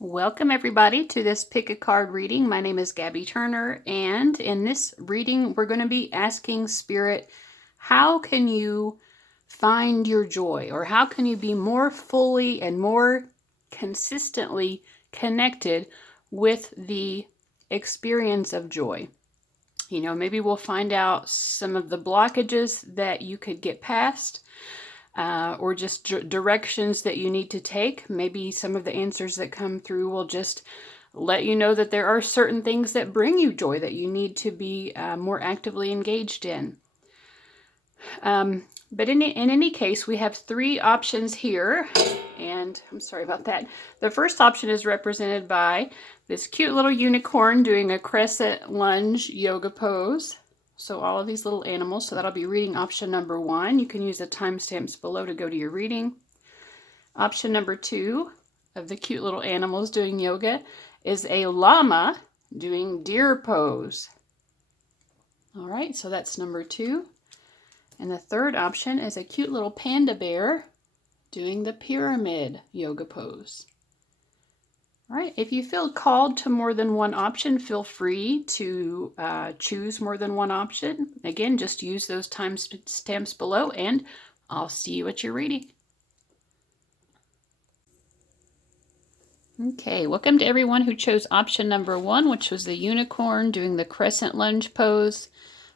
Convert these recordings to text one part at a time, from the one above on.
Welcome everybody to this pick a card reading. My name is Gabby Turner, and in this reading we're going to be asking Spirit, how can you find your joy, or how can you be more fully and more consistently connected with the experience of joy? You know, maybe we'll find out some of the blockages that you could get past, or just directions that you need to take. Maybe some of the answers that come through will just let you know that there are certain things that bring you joy that you need to be more actively engaged in. But in any case, we have three options here, and I'm sorry about that. The first option is represented by this cute little unicorn doing a crescent lunge yoga pose. So all of these little animals, so that'll be reading option number 1. You can use the timestamps below to go to your reading. Option number 2 of the cute little animals doing yoga is a llama doing deer pose. All right, so that's number 2. And the third option is a cute little panda bear doing the pyramid yoga pose. All right, if you feel called to more than one option, feel free to choose more than one option. Again, just use those timestamps below, and I'll see you at your reading. Okay, welcome to everyone who chose option number 1, which was the unicorn doing the crescent lunge pose.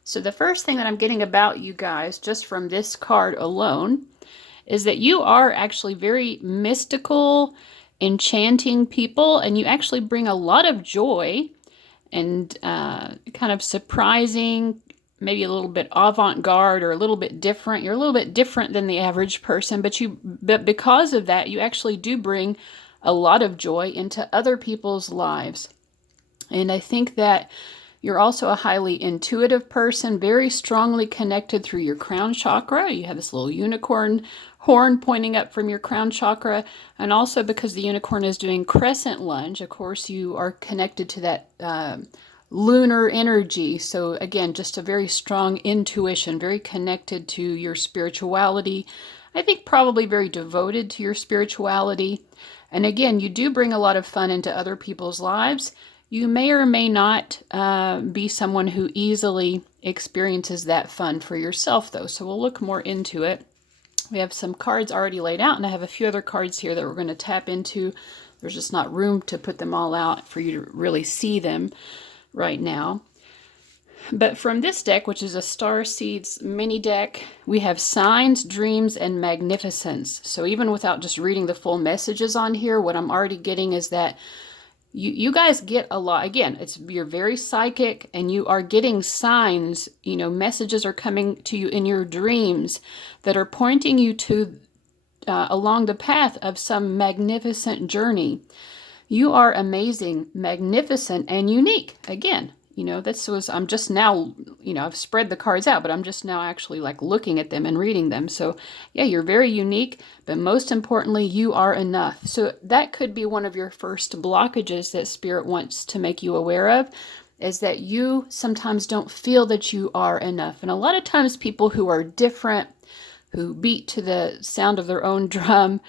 So the first thing that I'm getting about you guys, just from this card alone, is that you are actually very mystical, enchanting people, and you actually bring a lot of joy and kind of surprising, maybe a little bit avant-garde or a little bit different. You're a little bit different than the average person, but because of that, you actually do bring a lot of joy into other people's lives. And I think that you're also a highly intuitive person, very strongly connected through your crown chakra. You have this little unicorn horn pointing up from your crown chakra. And also because the unicorn is doing crescent lunge, of course, you are connected to that lunar energy. So again, just a very strong intuition, very connected to your spirituality. I think probably very devoted to your spirituality. And again, you do bring a lot of fun into other people's lives. You may or may not be someone who easily experiences that fun for yourself, though. So we'll look more into it. We have some cards already laid out, and I have a few other cards here that we're going to tap into. There's just not room to put them all out for you to really see them right now. But from this deck, which is a Star Seeds mini deck, we have signs, dreams, and magnificence. So even without just reading the full messages on here, what I'm already getting is that you guys get a lot. Again, you're very psychic, and you are getting signs. You know, messages are coming to you in your dreams that are pointing you to along the path of some magnificent journey. You are amazing, magnificent, and unique. Again, you know, I'm just now, you know, I've spread the cards out, but I'm just now actually like looking at them and reading them. So yeah, you're very unique, but most importantly, you are enough. So that could be one of your first blockages that Spirit wants to make you aware of, is that you sometimes don't feel that you are enough. And a lot of times people who are different, who beat to the sound of their own drum,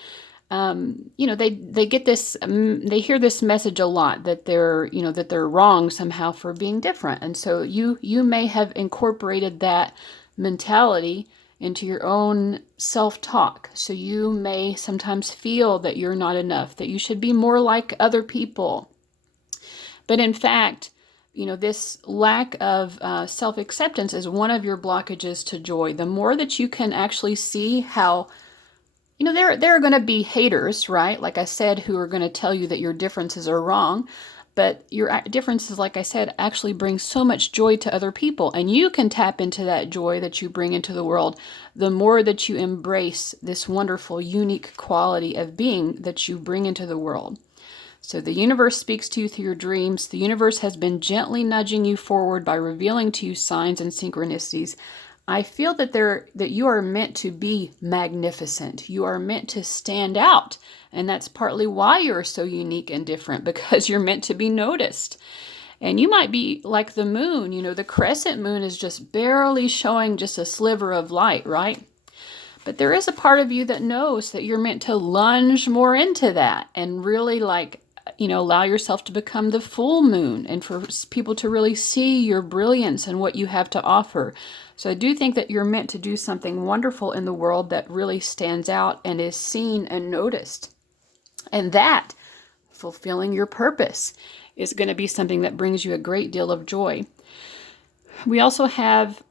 you know, they get this, they hear this message a lot that they're wrong somehow for being different. And so you may have incorporated that mentality into your own self-talk. So you may sometimes feel that you're not enough, that you should be more like other people. But in fact, you know, this lack of self-acceptance is one of your blockages to joy. The more that you can actually see how, you know, there are going to be haters, right? Like I said, who are going to tell you that your differences are wrong. But your differences, like I said, actually bring so much joy to other people. And you can tap into that joy that you bring into the world the more that you embrace this wonderful, unique quality of being that you bring into the world. So the universe speaks to you through your dreams. The universe has been gently nudging you forward by revealing to you signs and synchronicities. I feel that you are meant to be magnificent. You are meant to stand out. And that's partly why you're so unique and different, because you're meant to be noticed. And you might be like the moon. You know, the crescent moon is just barely showing just a sliver of light, right? But there is a part of you that knows that you're meant to lunge more into that and really like allow yourself to become the full moon and for people to really see your brilliance and what you have to offer. So I do think that you're meant to do something wonderful in the world that really stands out and is seen and noticed. And that, fulfilling your purpose, is going to be something that brings you a great deal of joy. We also have,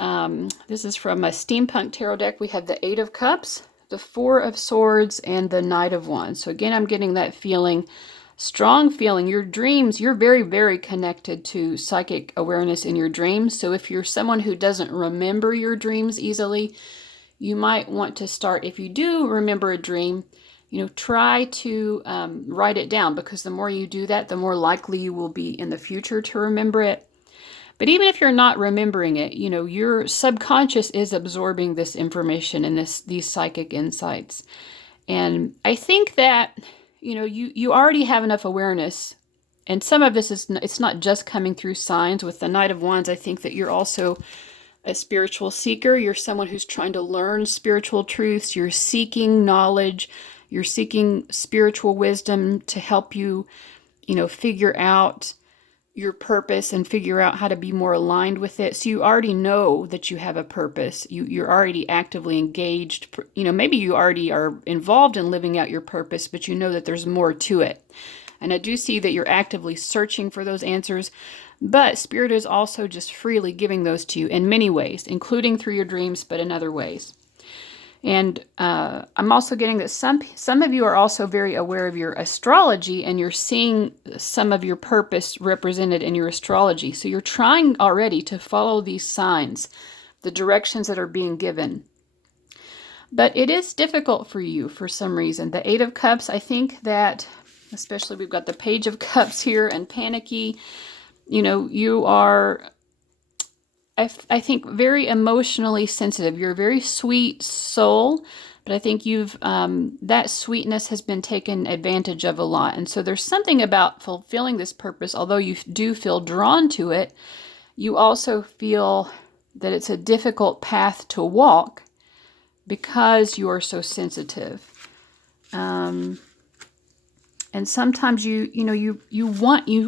this is from a Steampunk Tarot deck, we have the Eight of Cups, the Four of Swords, and the Knight of Wands. So again, I'm getting that feeling, strong feeling. Your dreams, you're very, very connected to psychic awareness in your dreams. So if you're someone who doesn't remember your dreams easily, you might want to start, if you do remember a dream, try to write it down, because the more you do that, the more likely you will be in the future to remember it. But even if you're not remembering it, your subconscious is absorbing this information and these psychic insights. And I think that, you already have enough awareness. And some of this it's not just coming through signs. With the Knight of Wands, I think that you're also a spiritual seeker. You're someone who's trying to learn spiritual truths. You're seeking knowledge. You're seeking spiritual wisdom to help you, figure out your purpose and figure out how to be more aligned with it. So you already know that you have a purpose. You're already actively engaged. Maybe you already are involved in living out your purpose, but you know that there's more to it. And I do see that you're actively searching for those answers, but Spirit is also just freely giving those to you in many ways, including through your dreams, but in other ways. And I'm also getting that some of you are also very aware of your astrology, and you're seeing some of your purpose represented in your astrology. So you're trying already to follow these signs, the directions that are being given. But it is difficult for you for some reason. The Eight of Cups, I think that, especially we've got the Page of Cups here and panicky, you are, I think, very emotionally sensitive. You're a very sweet soul, but I think that sweetness has been taken advantage of a lot. And so there's something about fulfilling this purpose, although you do feel drawn to it, you also feel that it's a difficult path to walk because you are so sensitive. And sometimes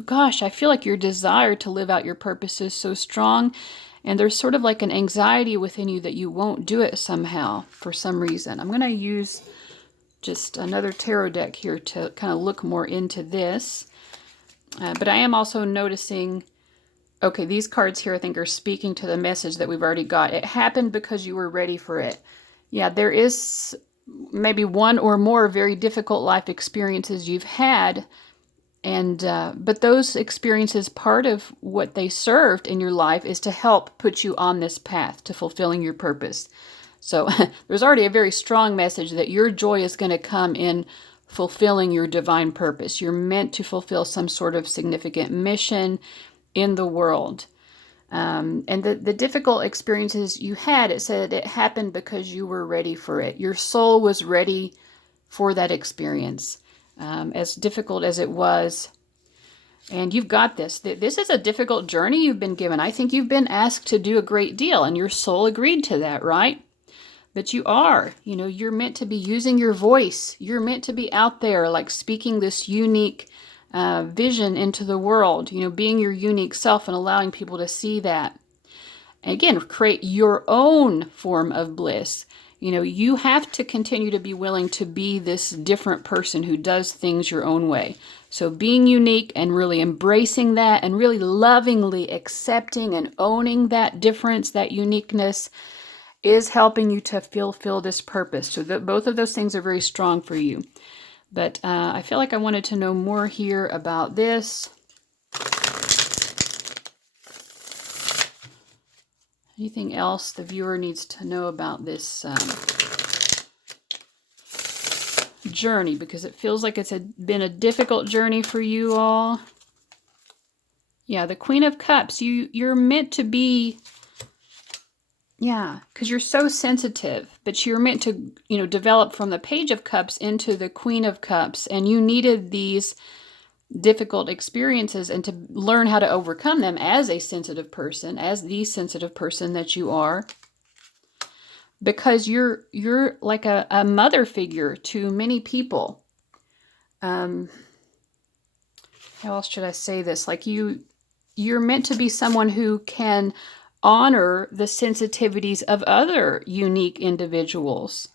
gosh, I feel like your desire to live out your purpose is so strong. And there's sort of like an anxiety within you that you won't do it somehow for some reason. I'm going to use just another tarot deck here to kind of look more into this. But I am also noticing, okay, these cards here I think are speaking to the message that we've already got. It happened because you were ready for it. Yeah, there is maybe one or more very difficult life experiences you've had. And but those experiences, part of what they served in your life is to help put you on this path to fulfilling your purpose. So there's already a very strong message that your joy is going to come in fulfilling your divine purpose. You're meant to fulfill some sort of significant mission in the world. And the difficult experiences you had, it said it happened because you were ready for it. Your soul was ready for that experience. As difficult as it was. And you've got this. This is a difficult journey you've been given. I think you've been asked to do a great deal, and your soul agreed to that, right? But you're meant to be using your voice. You're meant to be out there, like speaking this unique vision into the world, being your unique self and allowing people to see that. And again, create your own form of bliss. You have to continue to be willing to be this different person who does things your own way. So being unique and really embracing that and really lovingly accepting and owning that difference, that uniqueness, is helping you to fulfill this purpose. So both of those things are very strong for you. But I feel like I wanted to know more here about this. Anything else the viewer needs to know about this journey? Because it feels like it's been a difficult journey for you all. Yeah, the Queen of Cups. You're meant to be, because you're so sensitive. But you're meant to, develop from the Page of Cups into the Queen of Cups. And you needed these difficult experiences and to learn how to overcome them as a sensitive person, as the sensitive person that you are, because you're like a mother figure to many people. how else should I say this? Like you're meant to be someone who can honor the sensitivities of other unique individuals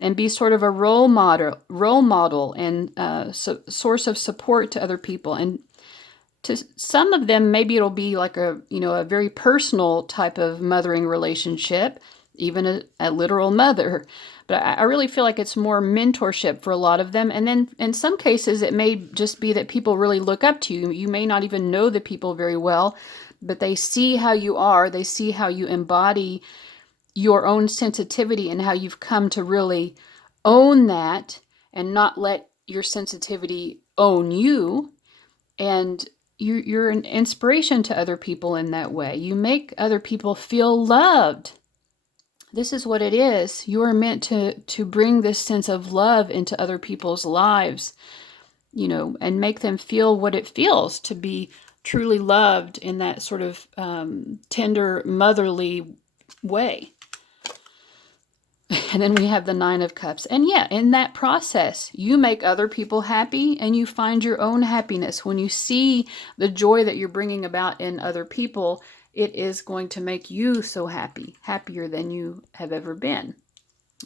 and be sort of a role model and source of support to other people. And to some of them, maybe it'll be like a very personal type of mothering relationship, even a literal mother. But I really feel like it's more mentorship for a lot of them. And then in some cases, it may just be that people really look up to you. You may not even know the people very well, but they see how you are. They see how you embody your own sensitivity and how you've come to really own that and not let your sensitivity own you. And you're an inspiration to other people in that way. You make other people feel loved. This is what it is. You are meant to bring this sense of love into other people's lives, and make them feel what it feels to be truly loved in that sort of tender, motherly way. And then we have the Nine of Cups. And yeah, in that process, you make other people happy and you find your own happiness. When you see the joy that you're bringing about in other people, it is going to make you so happy, happier than you have ever been.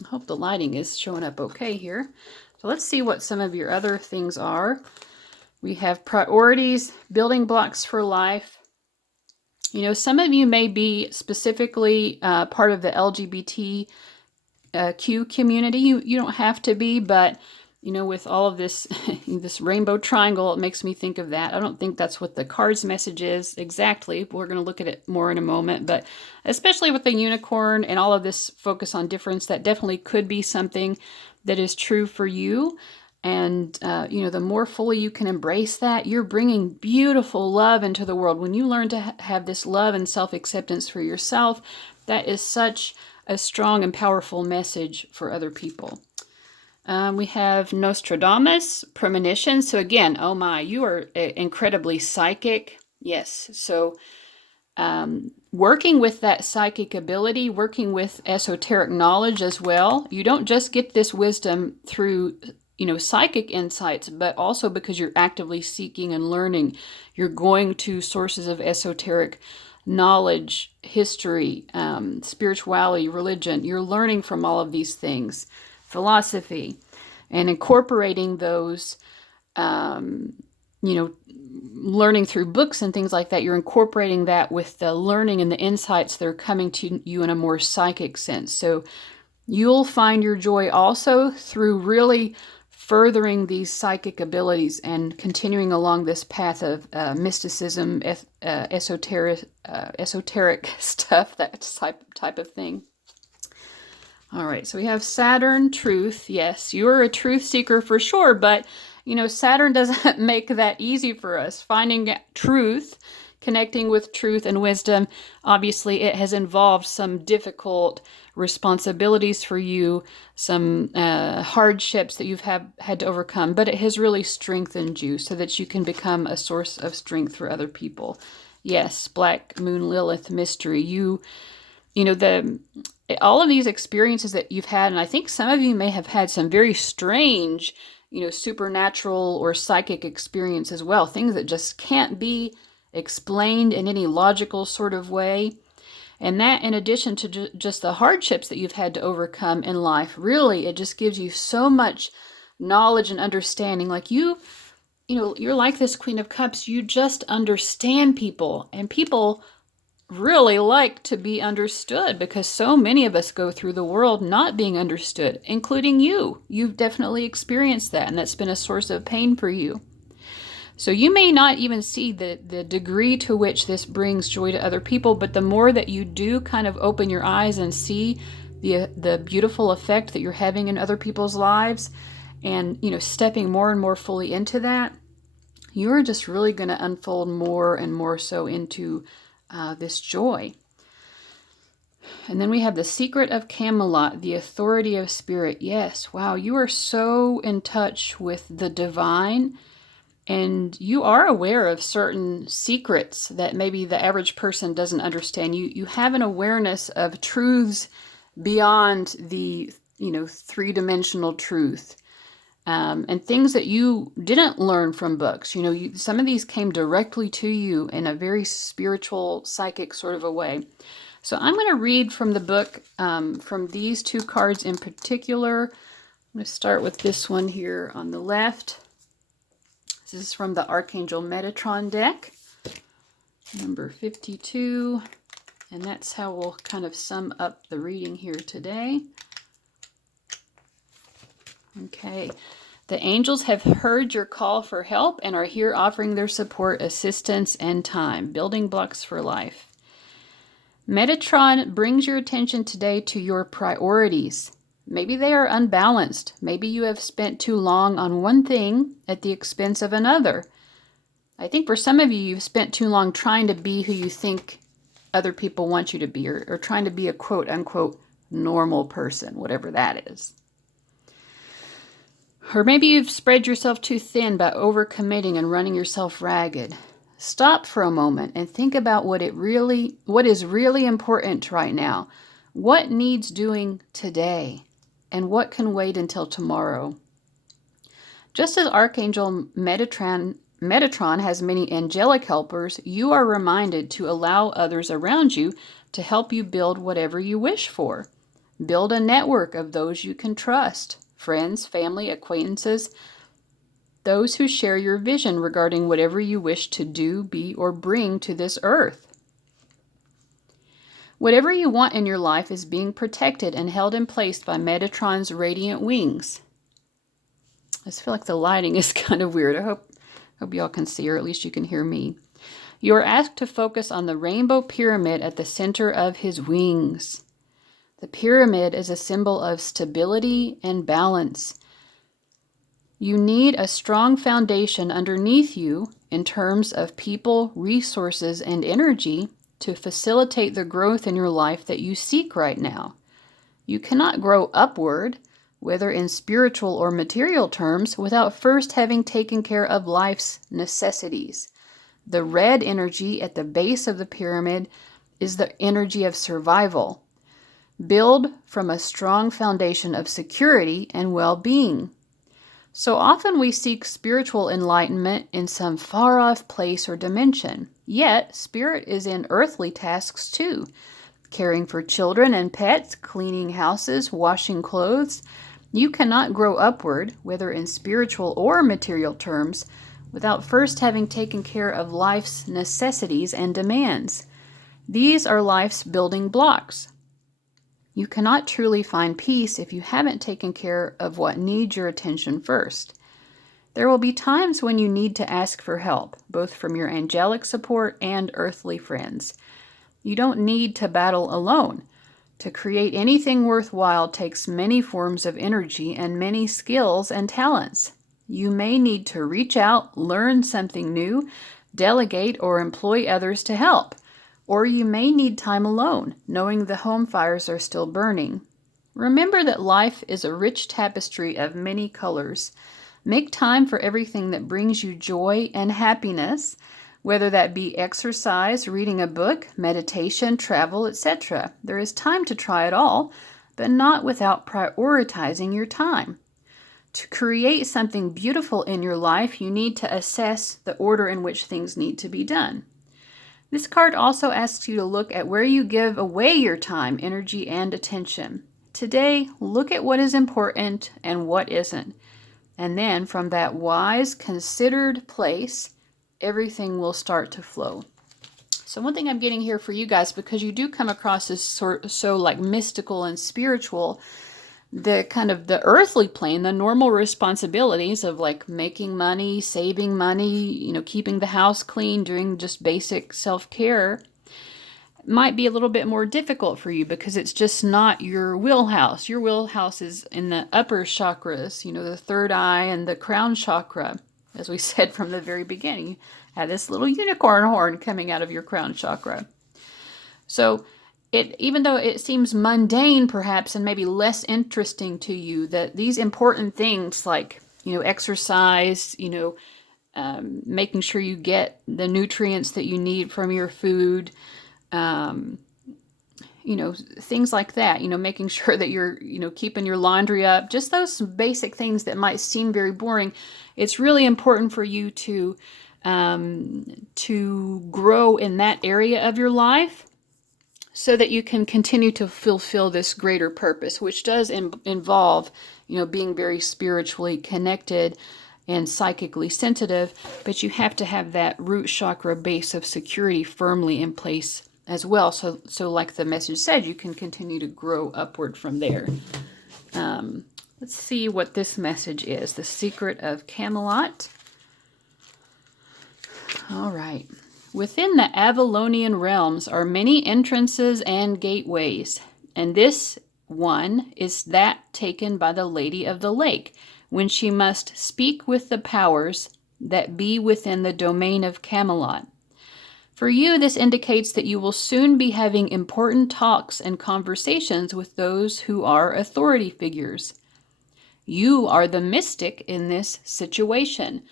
I hope the lighting is showing up okay here. So let's see what some of your other things are. We have priorities, building blocks for life. Some of you may be specifically part of the LGBTQ community. You don't have to be, but with all of this this rainbow triangle, it makes me think of that. I don't think that's what the card's message is exactly. We're going to look at it more in a moment, but especially with the unicorn and all of this focus on difference, that definitely could be something that is true for you. And the more fully you can embrace that, you're bringing beautiful love into the world. When you learn to have this love and self-acceptance for yourself, that is such a strong and powerful message for other people. We have Nostradamus, premonition. So again, oh my, you are incredibly psychic. Yes. So working with that psychic ability, working with esoteric knowledge as well. You don't just get this wisdom through, psychic insights, but also because you're actively seeking and learning. You're going to sources of esoteric knowledge, history, spirituality, religion. You're learning from all of these things, philosophy, and incorporating those, learning through books and things like that. You're incorporating that with the learning and the insights that are coming to you in a more psychic sense. So you'll find your joy also through really furthering these psychic abilities and continuing along this path of mysticism, esoteric stuff, that type of thing. All right, so we have Saturn, truth. Yes, you're a truth seeker for sure, but Saturn doesn't make that easy for us. Finding truth, connecting with truth and wisdom, obviously it has involved some difficult responsibilities for you, some hardships that you've had to overcome, but it has really strengthened you so that you can become a source of strength for other people. Yes, Black Moon Lilith mystery. All of these experiences that you've had, and I think some of you may have had some very strange, supernatural or psychic experience as well, things that just can't be explained in any logical sort of way. And that, in addition to just the hardships that you've had to overcome in life, really, it just gives you so much knowledge and understanding. Like you're like this Queen of Cups. You just understand people, and people really like to be understood because so many of us go through the world not being understood, including you. You've definitely experienced that, and that's been a source of pain for you. So you may not even see the degree to which this brings joy to other people, but the more that you do kind of open your eyes and see the beautiful effect that you're having in other people's lives, and stepping more and more fully into that, you're just really going to unfold more and more so into this joy. And then we have the secret of Camelot, the authority of spirit. Yes, wow, you are so in touch with the divine, and you are aware of certain secrets that maybe the average person doesn't understand. You have an awareness of truths beyond the three-dimensional truth. and things that you didn't learn from books. You know, some of these came directly to you in a very spiritual, psychic sort of a way. So I'm going to read from the book, from these two cards in particular. I'm going to start with this one here on the left. This is from the Archangel Metatron deck, number 52. And that's how we'll kind of sum up the reading here today. Okay. The angels have heard your call for help and are here offering their support, assistance, and time. Building blocks for life. Metatron brings your attention today to your priorities. Maybe they are unbalanced. Maybe you have spent too long on one thing at the expense of another. I think for some of you, you've spent too long trying to be who you think other people want you to be, or trying to be a quote-unquote normal person, whatever that is. Or maybe you've spread yourself too thin by overcommitting and running yourself ragged. Stop for a moment and think about what is really important right now. What needs doing today? And what can wait until tomorrow? Just as Archangel Metatron has many angelic helpers, you are reminded to allow others around you to help you build whatever you wish for. Build a network of those you can trust, friends, family, acquaintances, those who share your vision regarding whatever you wish to do, be, or bring to this earth. Whatever you want in your life is being protected and held in place by Metatron's radiant wings. I just feel like the lighting is kind of weird. I hope y'all can see, or at least you can hear me. You are asked to focus on the rainbow pyramid at the center of his wings. The pyramid is a symbol of stability and balance. You need a strong foundation underneath you in terms of people, resources, and energy to facilitate the growth in your life that you seek right now. You cannot grow upward, whether in spiritual or material terms, without first having taken care of life's necessities. The red energy at the base of the pyramid is the energy of survival. Build from a strong foundation of security and well-being. So often we seek spiritual enlightenment in some far-off place or dimension. Yet, spirit is in earthly tasks too. Caring for children and pets, cleaning houses, washing clothes. You cannot grow upward, whether in spiritual or material terms, without first having taken care of life's necessities and demands. These are life's building blocks. You cannot truly find peace if you haven't taken care of what needs your attention first. There will be times when you need to ask for help, both from your angelic support and earthly friends. You don't need to battle alone. To create anything worthwhile takes many forms of energy and many skills and talents. You may need to reach out, learn something new, delegate, or employ others to help. Or you may need time alone, knowing the home fires are still burning. Remember that life is a rich tapestry of many colors. Make time for everything that brings you joy and happiness, whether that be exercise, reading a book, meditation, travel, etc. There is time to try it all, but not without prioritizing your time. To create something beautiful in your life, you need to assess the order in which things need to be done. This card also asks you to look at where you give away your time, energy, and attention. Today, look at what is important and what isn't. And then, from that wise, considered place, everything will start to flow. So one thing I'm getting here for you guys, because you do come across as so like mystical and spiritual, the kind of the earthly plane, the normal responsibilities of like making money, saving money, keeping the house clean, doing just basic self-care might be a little bit more difficult for you because it's just not your wheelhouse. Your wheelhouse is in the upper chakras, the third eye and the crown chakra. As we said from the very beginning, you have this little unicorn horn coming out of your crown chakra. So even though it seems mundane perhaps and maybe less interesting to you, that these important things like, exercise, making sure you get the nutrients that you need from your food, things like that, making sure that you're, keeping your laundry up, just those basic things that might seem very boring. It's really important for you to grow in that area of your life so that you can continue to fulfill this greater purpose, which does involve, being very spiritually connected and psychically sensitive, but you have to have that root chakra base of security firmly in place as well. So like the message said, you can continue to grow upward from there. Let's see what this message is. The Secret of Camelot. All right. Within the Avalonian realms are many entrances and gateways, and this one is that taken by the Lady of the Lake, when she must speak with the powers that be within the domain of Camelot. For you, this indicates that you will soon be having important talks and conversations with those who are authority figures. You are the mystic in this situation,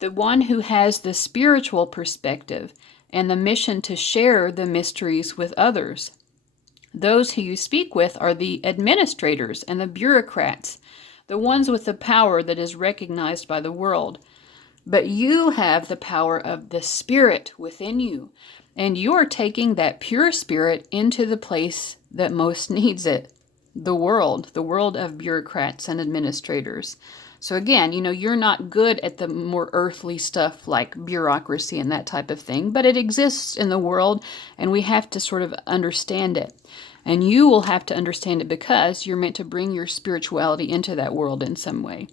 the one who has the spiritual perspective and the mission to share the mysteries with others. Those who you speak with are the administrators and the bureaucrats, the ones with the power that is recognized by the world. But you have the power of the Spirit within you, and you are taking that pure spirit into the place that most needs it, the world of bureaucrats and administrators. So again, you're not good at the more earthly stuff like bureaucracy and that type of thing, but it exists in the world, and we have to sort of understand it. And you will have to understand it because you're meant to bring your spirituality into that world in some way.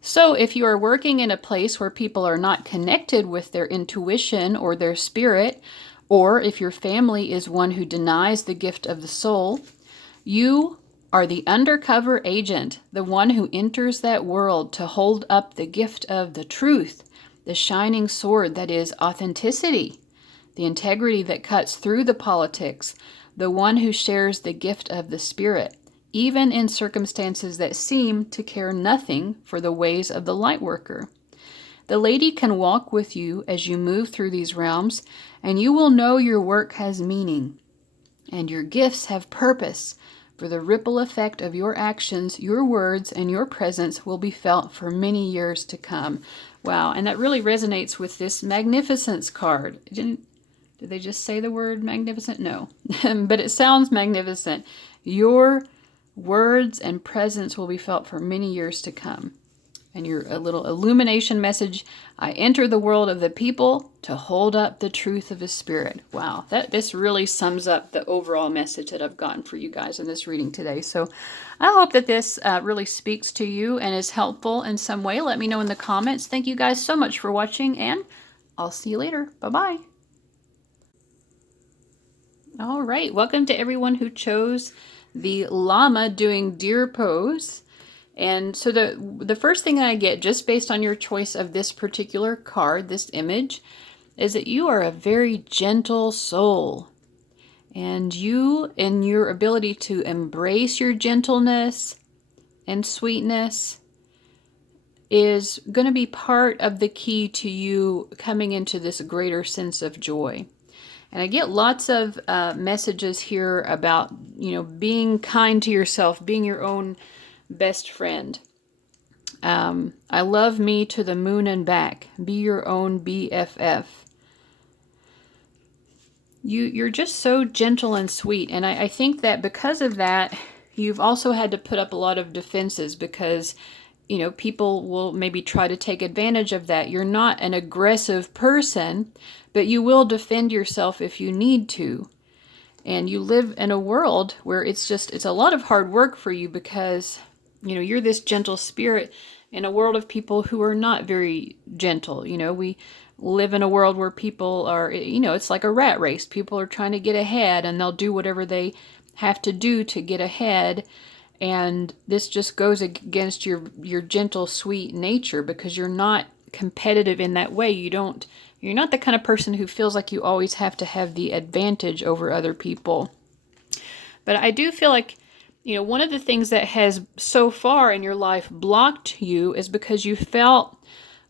So if you are working in a place where people are not connected with their intuition or their spirit, or if your family is one who denies the gift of the soul, you are the undercover agent, the one who enters that world to hold up the gift of the truth, the shining sword that is authenticity, the integrity that cuts through the politics, the one who shares the gift of the Spirit, even in circumstances that seem to care nothing for the ways of the light worker. The lady can walk with you as you move through these realms, and you will know your work has meaning, and your gifts have purpose, for the ripple effect of your actions, your words, and your presence will be felt for many years to come. Wow, and that really resonates with this Magnificence card. Did they just say the word magnificent? No, but it sounds magnificent. Your words and presence will be felt for many years to come. And your a little illumination message, I enter the world of the people to hold up the truth of the Spirit. Wow, this really sums up the overall message that I've gotten for you guys in this reading today. So I hope that this really speaks to you and is helpful in some way. Let me know in the comments. Thank you guys so much for watching, and I'll see you later. Bye-bye. All right, welcome to everyone who chose the llama doing deer pose. And so the first thing that I get, just based on your choice of this particular card, this image, is that you are a very gentle soul. And you, in your ability to embrace your gentleness and sweetness, is going to be part of the key to you coming into this greater sense of joy. And I get lots of messages here about, being kind to yourself, being your own best friend. I love me to the moon and back. Be your own BFF. You're just so gentle and sweet. And I think that because of that, you've also had to put up a lot of defenses because, people will maybe try to take advantage of that. You're not an aggressive person, but you will defend yourself if you need to. And you live in a world where it's a lot of hard work for you because, you're this gentle spirit in a world of people who are not very gentle. We live in a world where people are, it's like a rat race. People are trying to get ahead, and they'll do whatever they have to do to get ahead. And this just goes against your gentle, sweet nature because you're not competitive in that way. You're not the kind of person who feels like you always have to have the advantage over other people. But I do feel like, one of the things that has so far in your life blocked you is because you felt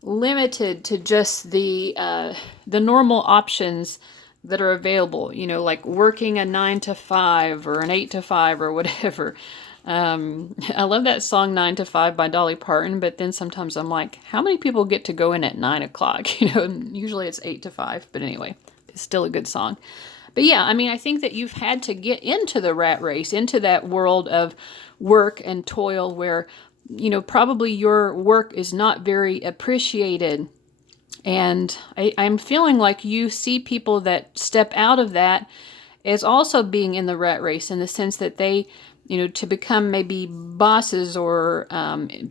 limited to just the normal options that are available, you know, like working a 9 to 5 or an 8 to 5 or whatever. I love that song 9 to 5 by Dolly Parton, but then sometimes I'm like, how many people get to go in at 9 o'clock? You know, and usually it's 8 to 5, but anyway, it's still a good song. But yeah, I mean, I think that you've had to get into the rat race, into that world of work and toil where, you know, probably your work is not very appreciated. And I'm feeling like you see people that step out of that as also being in the rat race, in the sense that they, you know, to become maybe bosses or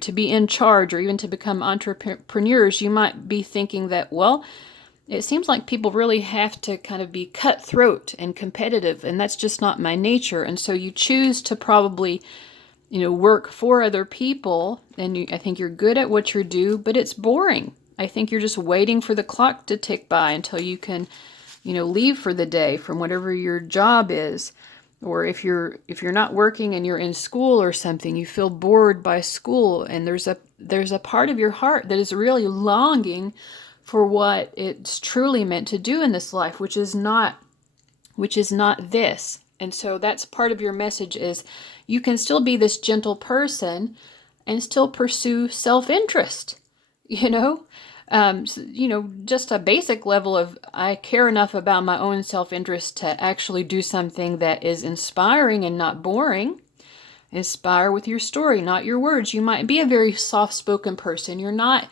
to be in charge or even to become entrepreneurs, you might be thinking that, well, it seems like people really have to kind of be cutthroat and competitive, and that's just not my nature. And so you choose to probably, you know, work for other people, and I think you're good at what you do, but it's boring. I think you're just waiting for the clock to tick by until you can, you know, leave for the day from whatever your job is. Or if you're not working and you're in school or something, you feel bored by school, and there's a part of your heart that is really longing for what it's truly meant to do in this life, which is not this. And so that's part of your message, is you can still be this gentle person and still pursue self-interest, you know? You know, just a basic level of, I care enough about my own self-interest to actually do something that is inspiring and not boring. Inspire with your story, not your words. You might be a very soft-spoken person. You're not,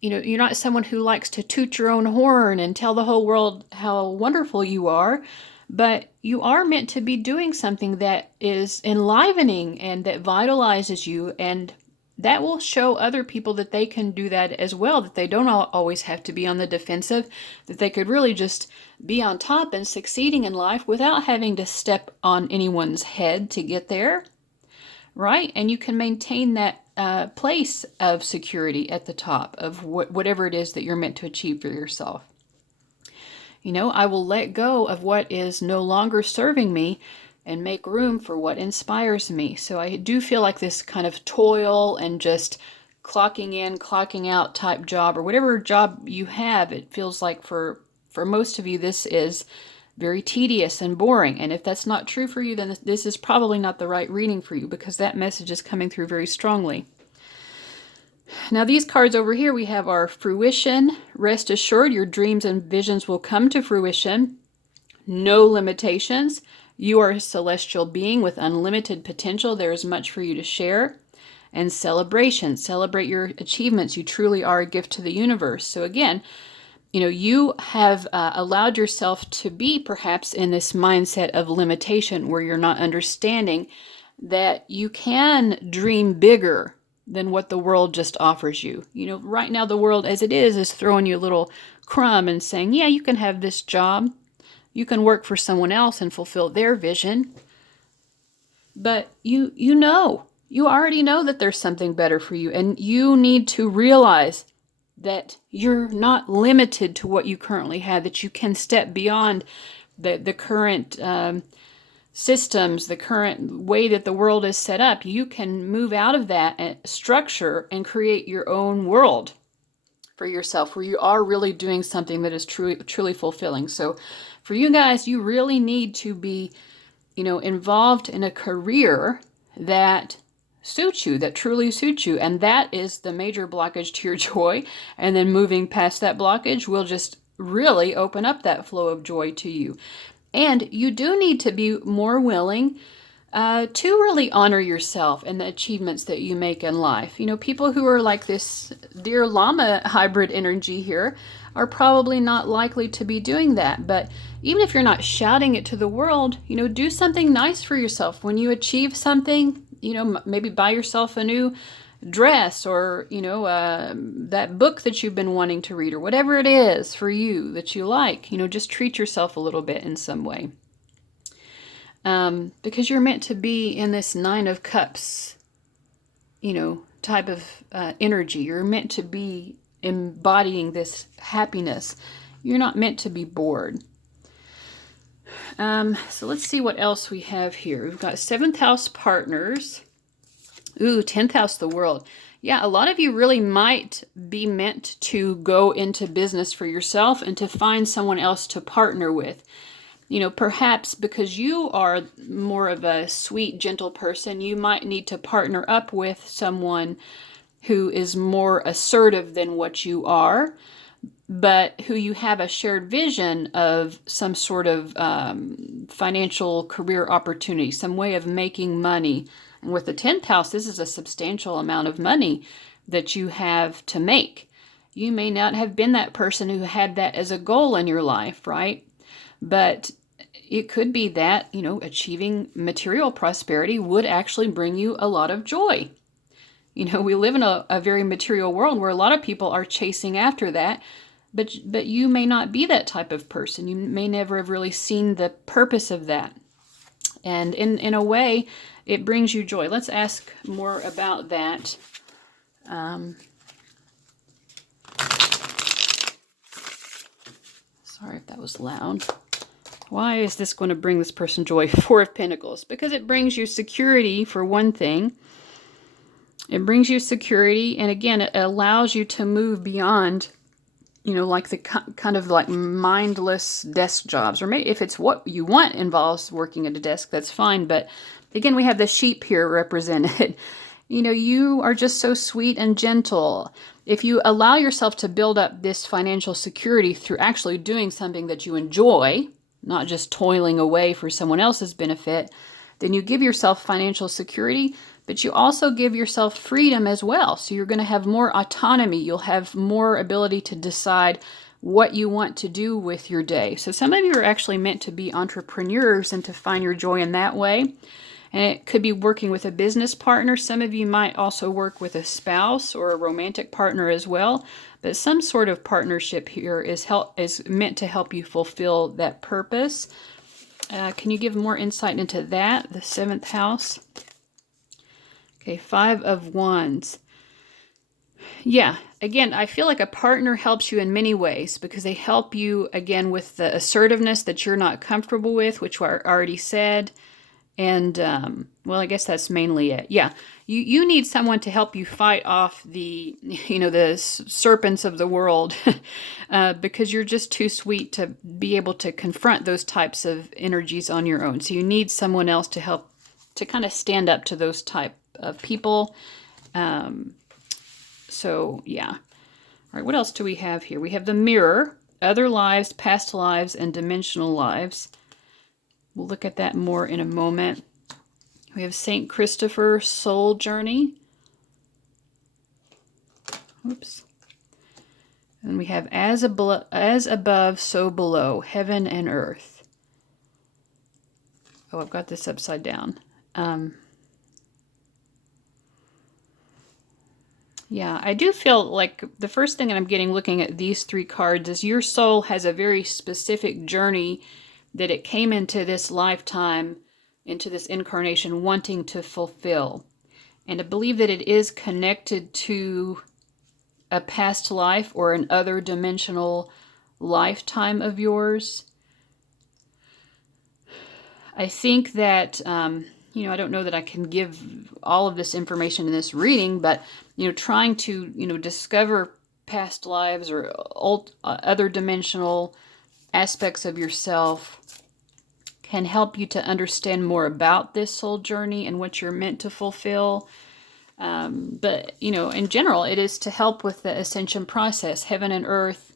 you know, you're not someone who likes to toot your own horn and tell the whole world how wonderful you are, but you are meant to be doing something that is enlivening and that vitalizes you, and that will show other people that they can do that as well, that they don't always have to be on the defensive, that they could really just be on top and succeeding in life without having to step on anyone's head to get there, right? And you can maintain that place of security at the top of whatever it is that you're meant to achieve for yourself. You know, I will let go of what is no longer serving me and make room for what inspires me. So I do feel like this kind of toil and just clocking in, clocking out type job, or whatever job you have, it feels like for most of you, this is very tedious and boring. And if that's not true for you, then this is probably not the right reading for you, because that message is coming through very strongly. Now these cards over here we have are fruition. Rest assured, your dreams and visions will come to fruition. No limitations. You are a celestial being with unlimited potential. There is much for you to share. And celebration. Celebrate your achievements. You truly are a gift to the universe. So again, you know, you have allowed yourself to be perhaps in this mindset of limitation where you're not understanding that you can dream bigger than what the world just offers you. You know, right now the world as it is throwing you a little crumb and saying, yeah, you can have this job. You can work for someone else and fulfill their vision. But you already know that there's something better for you, and you need to realize that you're not limited to what you currently have, that you can step beyond the current systems, the current way that the world is set up. You can move out of that structure and create your own world for yourself, where you are really doing something that is truly fulfilling. So for you guys, you really need to be, you know, involved in a career that suits you, that truly suits you. And that is the major blockage to your joy. And then moving past that blockage will just really open up that flow of joy to you. And you do need to be more willing to really honor yourself and the achievements that you make in life. You know, people who are like this dear Llama hybrid energy here are probably not likely to be doing that. But even if you're not shouting it to the world, you know, do something nice for yourself. When you achieve something, you know, maybe buy yourself a new dress, or, you know, that book that you've been wanting to read, or whatever it is for you that you like. You know, just treat yourself a little bit in some way. Because you're meant to be in this Nine of Cups, you know, type of energy. You're meant to be embodying this happiness. You're not meant to be bored. So let's see what else we have here. We've got 7th house partners. Ooh, 10th house, the world. Yeah, a lot of you really might be meant to go into business for yourself and to find someone else to partner with. You know, perhaps because you are more of a sweet, gentle person, you might need to partner up with someone who is more assertive than what you are, but who you have a shared vision of some sort of financial career opportunity, some way of making money. And with the 10th house, this is a substantial amount of money that you have to make. You may not have been that person who had that as a goal in your life, right? But it could be that, you know, achieving material prosperity would actually bring you a lot of joy. You know, we live in a very material world where a lot of people are chasing after that, but you may not be that type of person. You may never have really seen the purpose of that. And in a way, it brings you joy. Let's ask more about that. Sorry if that was loud. Why is this going to bring this person joy? Four of Pentacles. Because it brings you security, for one thing. It brings you security, and again, it allows you to move beyond, you know, like the kind of like mindless desk jobs. Or maybe if it's what you want involves working at a desk, that's fine. But again, we have the sheep here represented. You know, you are just so sweet and gentle. If you allow yourself to build up this financial security through actually doing something that you enjoy, not just toiling away for someone else's benefit, then you give yourself financial security, but you also give yourself freedom as well. So you're going to have more autonomy. You'll have more ability to decide what you want to do with your day. So some of you are actually meant to be entrepreneurs and to find your joy in that way. And it could be working with a business partner. Some of you might also work with a spouse or a romantic partner as well. But some sort of partnership here is meant to help you fulfill that purpose. Can you give more insight into that, the 7th house? Okay, 5 of Wands. Yeah, again, I feel like a partner helps you in many ways because they help you, again, with the assertiveness that you're not comfortable with, which I already said. And, well, I guess that's mainly it. Yeah, you need someone to help you fight off the, you know, the serpents of the world because you're just too sweet to be able to confront those types of energies on your own. So you need someone else to help to kind of stand up to those type of people. So, yeah. All right, what else do we have here? We have the Mirror, other lives, past lives, and dimensional lives. We'll look at that more in a moment. We have St. Christopher, Soul Journey. Oops. And we have as above, so below, heaven and earth. Oh, I've got this upside down. Yeah, I do feel like the first thing that I'm getting looking at these 3 cards is your soul has a very specific journey that it came into this lifetime, into this incarnation, wanting to fulfill. And I believe that it is connected to a past life or an other dimensional lifetime of yours. I think that, you know, I don't know that I can give all of this information in this reading, but, you know, trying to, you know, discover past lives or other dimensional aspects of yourself can help you to understand more about this soul journey and what you're meant to fulfill. But, you know, in general, it is to help with the ascension process, heaven and earth,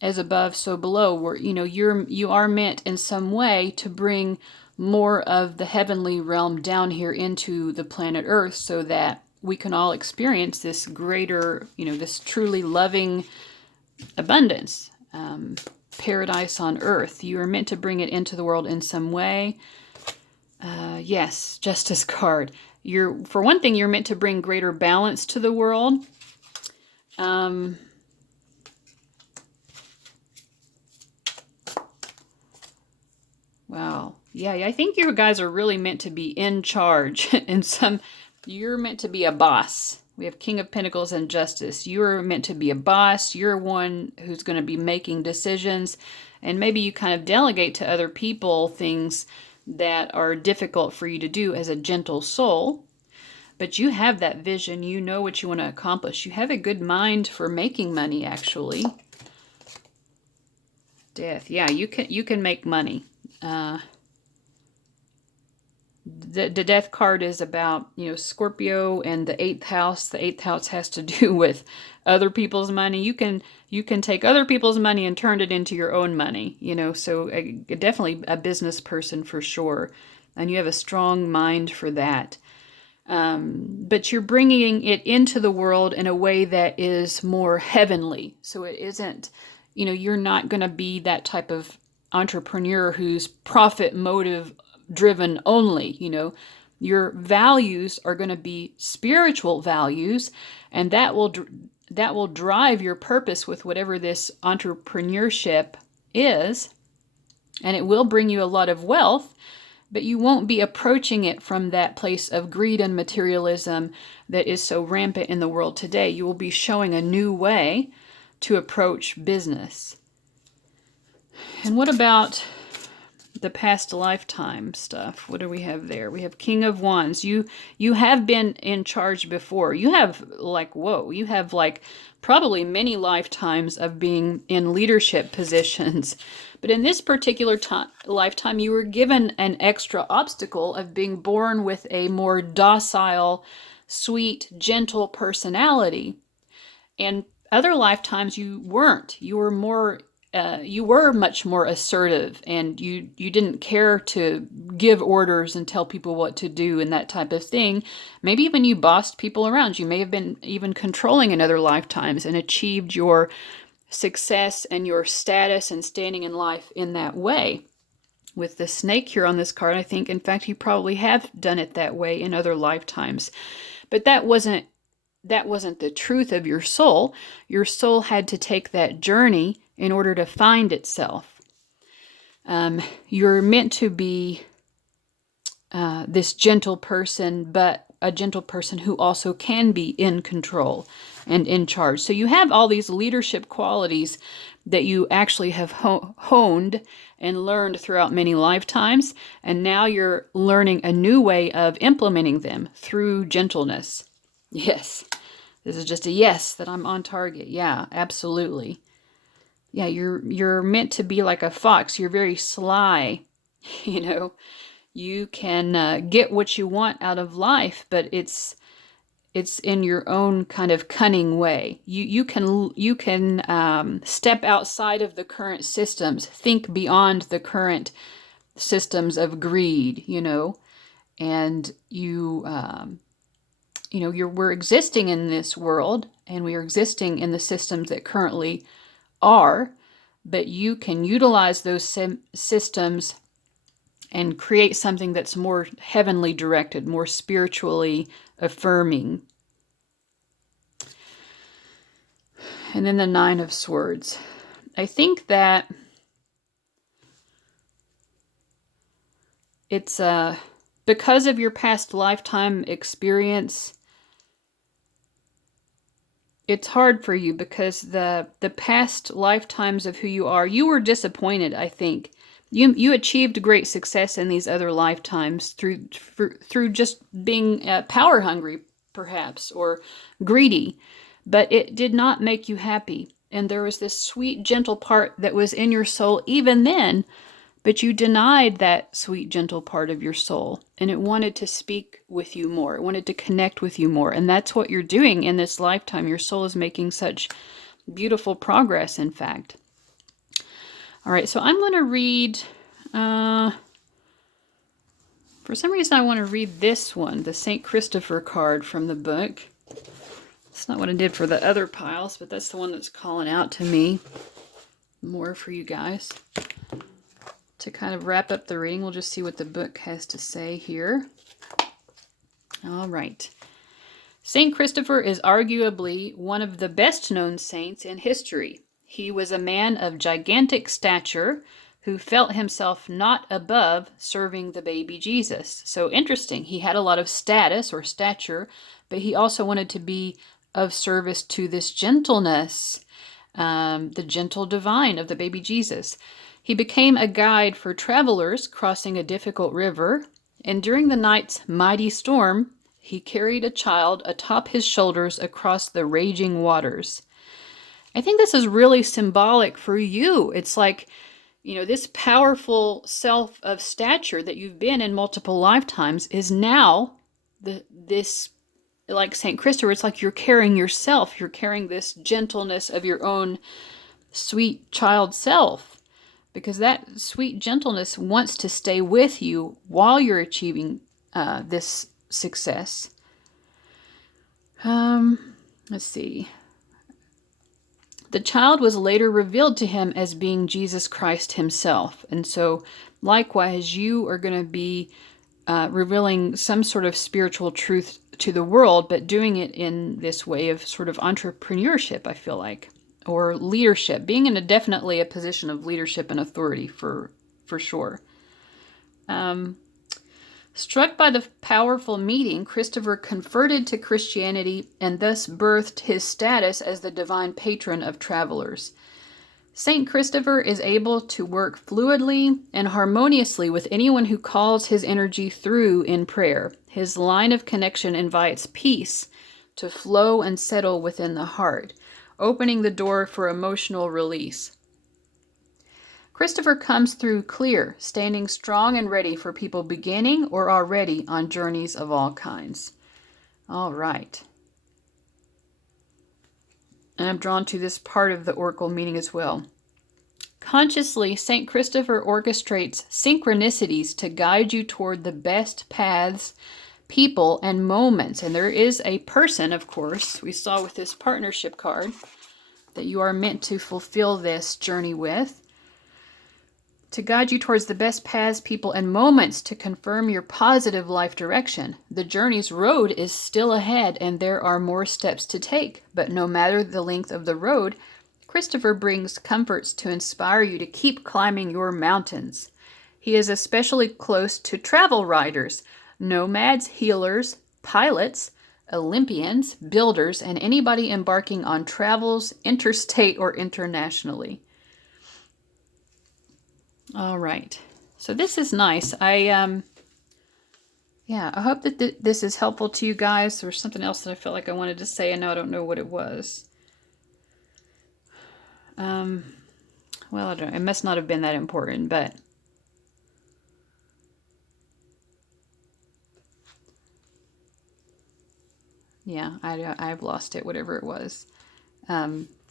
as above, so below, where, you know, you are meant in some way to bring more of the heavenly realm down here into the planet Earth so that we can all experience this greater, you know, this truly loving abundance, paradise on earth. You are meant to bring it into the world in some way. Yes, Justice card. For one thing, you're meant to bring greater balance to the world. Wow. Yeah, I think you guys are really meant to be in charge. You're meant to be a boss. We have King of Pentacles and Justice. You're meant to be a boss. You're one who's going to be making decisions. And maybe you kind of delegate to other people things that are difficult for you to do as a gentle soul. But you have that vision. You know what you want to accomplish. You have a good mind for making money, actually. Death. Yeah, you can make money. The death card is about, Scorpio and the eighth house. The eighth house has to do with other people's money. You can take other people's money and turn it into your own money, so definitely a business person for sure. And you have a strong mind for that. But you're bringing it into the world in a way that is more heavenly. So it isn't, you're not going to be that type of entrepreneur who's profit motive driven only. Your values are going to be spiritual values, and that will drive your purpose with whatever this entrepreneurship is, and it will bring you a lot of wealth. But you won't be approaching it from that place of greed and materialism that is so rampant in the world today. You will be showing a new way to approach business. And what about the past lifetime stuff? What do we have there? We have King of Wands. You have been in charge before. You have you have probably many lifetimes of being in leadership positions. But in this particular lifetime, you were given an extra obstacle of being born with a more docile, sweet, gentle personality. And other lifetimes you weren't. You were much more assertive, and you didn't care to give orders and tell people what to do and that type of thing. Maybe even you bossed people around. You may have been even controlling in other lifetimes and achieved your success and your status and standing in life in that way. With the snake here on this card, I think, in fact, you probably have done it that way in other lifetimes. But that wasn't the truth of your soul. Your soul had to take that journey in order to find itself. You're meant to be this gentle person, but a gentle person who also can be in control and in charge. So you have all these leadership qualities that you actually have honed and learned throughout many lifetimes, and now you're learning a new way of implementing them through gentleness. Yes, this is just a yes that I'm on target. Yeah, absolutely. Yeah, you're meant to be like a fox. You're very sly, You can get what you want out of life, but it's in your own kind of cunning way. You can step outside of the current systems, think beyond the current systems of greed, and we're existing in this world, and we are existing in the systems that currently are, but you can utilize those systems and create something that's more heavenly directed, more spiritually affirming. And then the Nine of Swords. I think that it's because of your past lifetime experience, it's hard for you because the past lifetimes of who you are, you were disappointed, I think. You achieved great success in these other lifetimes through just being power hungry, perhaps, or greedy, but it did not make you happy. And there was this sweet, gentle part that was in your soul even then, but you denied that sweet, gentle part of your soul, and it wanted to speak with you more. It wanted to connect with you more, and that's what you're doing in this lifetime. Your soul is making such beautiful progress, in fact. All right, so I'm going to read, for some reason I want to read this one, the St. Christopher card from the book. That's not what I did for the other piles, but that's the one that's calling out to me more for you guys. To kind of wrap up the reading, we'll just see what the book has to say here. All right. St. Christopher is arguably one of the best-known saints in history. He was a man of gigantic stature who felt himself not above serving the baby Jesus. So interesting. He had a lot of status or stature, but he also wanted to be of service to this gentleness, the gentle divine of the baby Jesus. He became a guide for travelers crossing a difficult river, and during the night's mighty storm, He carried a child atop his shoulders across the raging waters. I think this is really symbolic for you. It's like, this powerful self of stature that you've been in multiple lifetimes is now this, like St. Christopher, it's like you're carrying yourself. You're carrying this gentleness of your own sweet child self, because that sweet gentleness wants to stay with you while you're achieving this success. Let's see. The child was later revealed to him as being Jesus Christ himself. And so, likewise, you are going to be revealing some sort of spiritual truth to the world, but doing it in this way of sort of entrepreneurship, I feel like, or leadership, being in definitely a position of leadership and authority for sure. Struck by the powerful meeting, Christopher converted to Christianity and thus birthed his status as the divine patron of travelers. Saint Christopher is able to work fluidly and harmoniously with anyone who calls his energy through in prayer. His line of connection invites peace to flow and settle within the heart, opening the door for emotional release. Christopher comes through clear, standing strong and ready for people beginning or already on journeys of all kinds. All right. And I'm drawn to this part of the oracle meaning as well. Consciously, St. Christopher orchestrates synchronicities to guide you toward the best paths, people, and moments. And there is a person, of course, we saw with this partnership card, that you are meant to fulfill this journey with. To guide you towards the best paths, people, and moments to confirm your positive life direction. The journey's road is still ahead, and there are more steps to take. But no matter the length of the road, Christopher brings comforts to inspire you to keep climbing your mountains. He is especially close to travel writers, nomads, healers, pilots, Olympians, builders, and anybody embarking on travels interstate or internationally. All right. So this is nice. I hope that this is helpful to you guys. There's something else that I felt like I wanted to say, and now I don't know what it was. Well, I don't know. It must not have been that important, but yeah, I've lost it, whatever it was.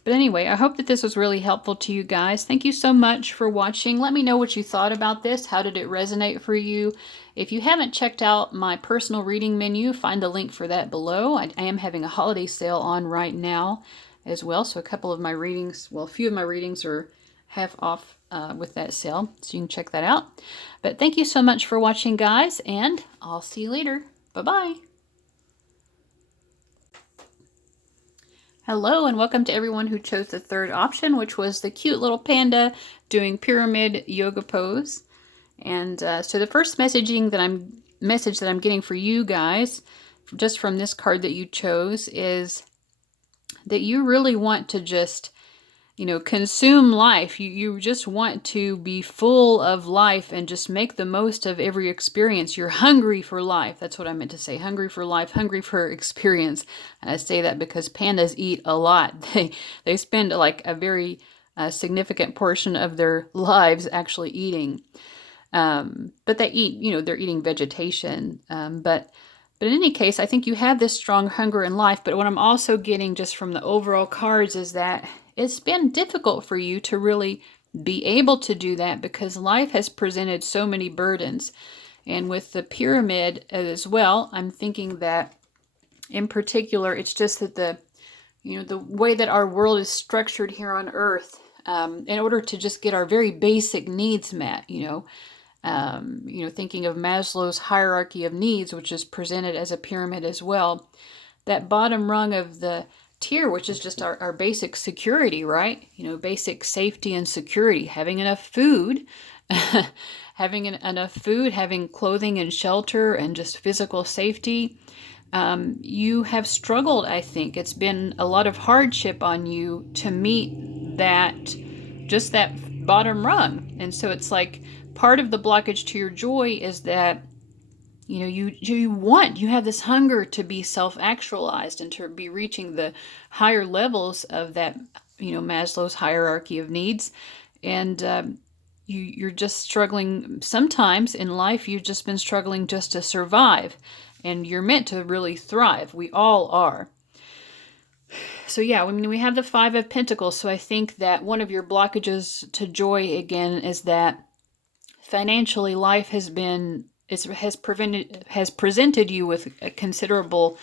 But anyway, I hope that this was really helpful to you guys. Thank you so much for watching. Let me know what you thought about this. How did it resonate for you? If you haven't checked out my personal reading menu, find the link for that below. I am having a holiday sale on right now as well. So a few of my readings are half off with that sale. So you can check that out. But thank you so much for watching, guys, and I'll see you later. Bye-bye. Hello and welcome to everyone who chose the third option, which was the cute little panda doing pyramid yoga pose. And so the first message that I'm getting for you guys, just from this card that you chose, is that you really want to just, consume life. You just want to be full of life and just make the most of every experience. You're hungry for life. That's what I meant to say. Hungry for life, hungry for experience. And I say that because pandas eat a lot. They spend like a very significant portion of their lives actually eating. But they eat, they're eating vegetation. But in any case, I think you have this strong hunger in life. But what I'm also getting just from the overall cards is that it's been difficult for you to really be able to do that because life has presented so many burdens. And with the pyramid as well, I'm thinking that in particular, it's just that the way that our world is structured here on Earth, in order to just get our very basic needs met, thinking of Maslow's hierarchy of needs, which is presented as a pyramid as well, that bottom rung of the tier, which is just our basic security, right? Basic safety and security, having enough food, having clothing and shelter and just physical safety. You have struggled, I think. It's been a lot of hardship on you to meet that bottom rung. And so it's like part of the blockage to your joy is that You know, you have this hunger to be self-actualized and to be reaching the higher levels of that, you know, Maslow's hierarchy of needs. And you're just struggling. Sometimes in life, you've just been struggling just to survive, and you're meant to really thrive. We all are. So yeah, I mean, we have the Five of Pentacles. So I think that one of your blockages to joy again is that financially life has presented you with considerable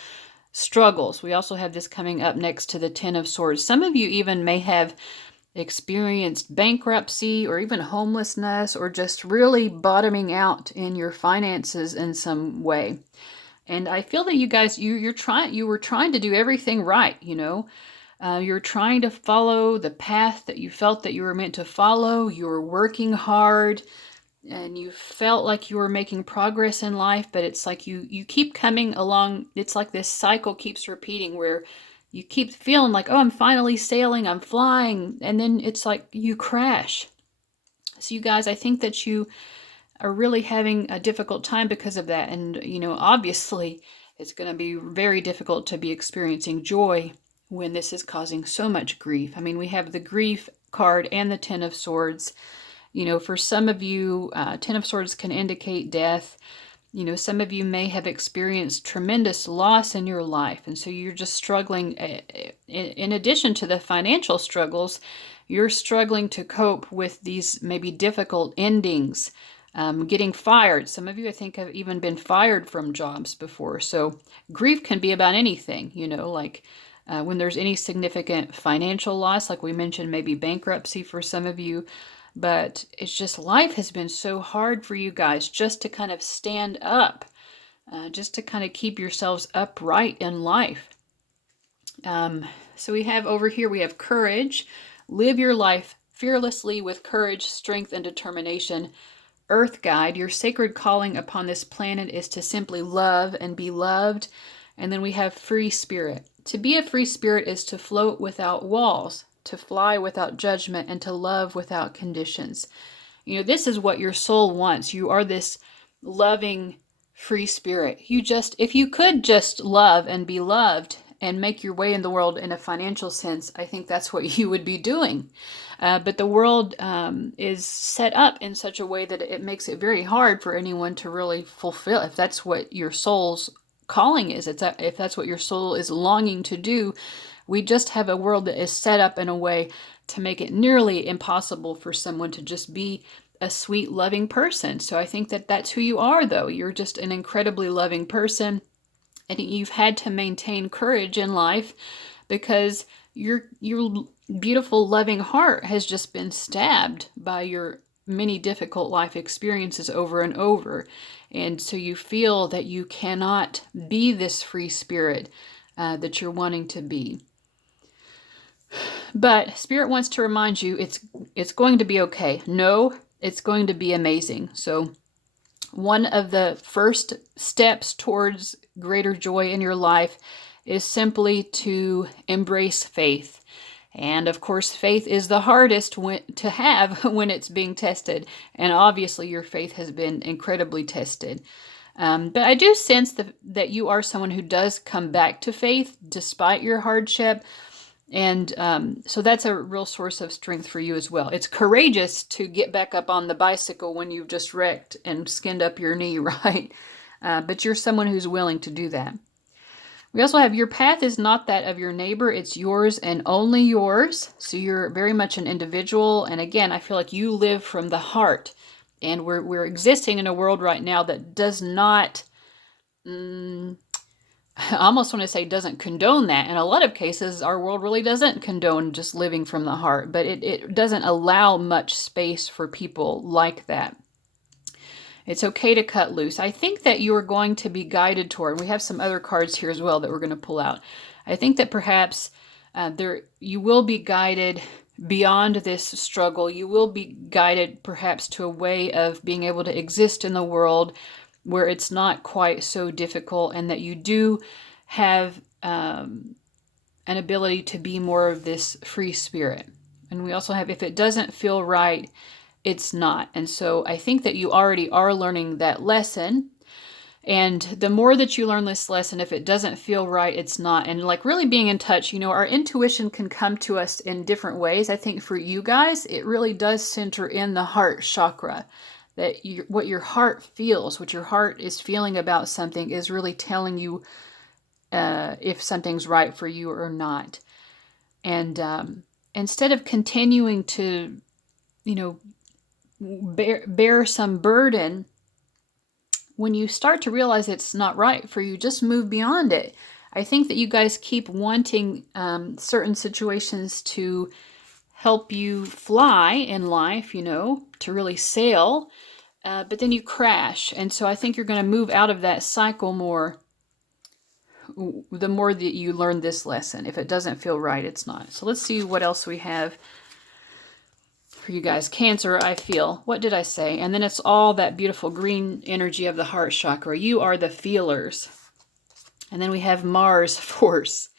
struggles. We also have this coming up next to the Ten of Swords. Some of you even may have experienced bankruptcy or even homelessness or just really bottoming out in your finances in some way. And I feel that you guys, you were trying to do everything right, you know. You're trying to follow the path that you felt that you were meant to follow. You were working hard and you felt like you were making progress in life, but it's like you keep coming along. It's like this cycle keeps repeating where you keep feeling like, oh, I'm finally sailing, I'm flying, and then it's like you crash. So you guys, I think that you are really having a difficult time because of that. And, you know, obviously it's going to be very difficult to be experiencing joy when this is causing so much grief. I mean, we have the grief card and the Ten of Swords. You know, for some of you, Ten of Swords can indicate death. You know, some of you may have experienced tremendous loss in your life. And so you're just struggling. In addition to the financial struggles, you're struggling to cope with these maybe difficult endings, getting fired. Some of you, I think, have even been fired from jobs before. So grief can be about anything, you know, like when there's any significant financial loss, like we mentioned, maybe bankruptcy for some of you. But it's just life has been so hard for you guys just to kind of stand up, just to kind of keep yourselves upright in life. So we have over here, we have courage. Live your life fearlessly with courage, strength, and determination. Earth Guide, your sacred calling upon this planet is to simply love and be loved. And then we have Free Spirit. To be a free spirit is to float without walls, to fly without judgment, and to love without conditions. You know, this is what your soul wants. You are this loving, free spirit. If you could just love and be loved and make your way in the world in a financial sense, I think that's what you would be doing. But the world is set up in such a way that it makes it very hard for anyone to really fulfill, if that's what your soul's calling is, if that's what your soul is longing to do. We just have a world that is set up in a way to make it nearly impossible for someone to just be a sweet, loving person. So I think that that's who you are, though. You're just an incredibly loving person, and you've had to maintain courage in life because your beautiful, loving heart has just been stabbed by your many difficult life experiences over and over. And so you feel that you cannot be this free spirit that you're wanting to be. But Spirit wants to remind you it's going to be okay. No, it's going to be amazing. So one of the first steps towards greater joy in your life is simply to embrace faith. And of course, faith is the hardest to have when it's being tested. And obviously, your faith has been incredibly tested. But I do sense that you are someone who does come back to faith despite your hardship. And so that's a real source of strength for you as well. It's courageous to get back up on the bicycle when you've just wrecked and skinned up your knee, right? But you're someone who's willing to do that. We also have your path is not that of your neighbor. It's yours and only yours. So you're very much an individual. And again, I feel like you live from the heart. And we're existing in a world right now that does not... I almost want to say doesn't condone that. In a lot of cases, our world really doesn't condone just living from the heart, but it doesn't allow much space for people like that. It's okay to cut loose. I think that you are going to be guided toward, we have some other cards here as well that we're going to pull out. I think that perhaps you will be guided beyond this struggle. You will be guided perhaps to a way of being able to exist in the world where it's not quite so difficult, and that you do have an ability to be more of this free spirit. And we also have, if it doesn't feel right, it's not. And so I think that you already are learning that lesson. And the more that you learn this lesson, if it doesn't feel right, it's not. And like really being in touch, you know, our intuition can come to us in different ways. I think for you guys, it really does center in the heart chakra. That what your heart feels, what your heart is feeling about something is really telling you if something's right for you or not. And instead of continuing to, you know, bear some burden, when you start to realize it's not right for you, just move beyond it. I think that you guys keep wanting certain situations to help you fly in life, you know, to really sail, but then you crash. And so I think you're going to move out of that cycle more the more that you learn this lesson. If it doesn't feel right, it's not. So let's see what else we have for you guys. Cancer, I feel. What did I say? And then it's all that beautiful green energy of the heart chakra. You are the feelers. And then we have Mars force.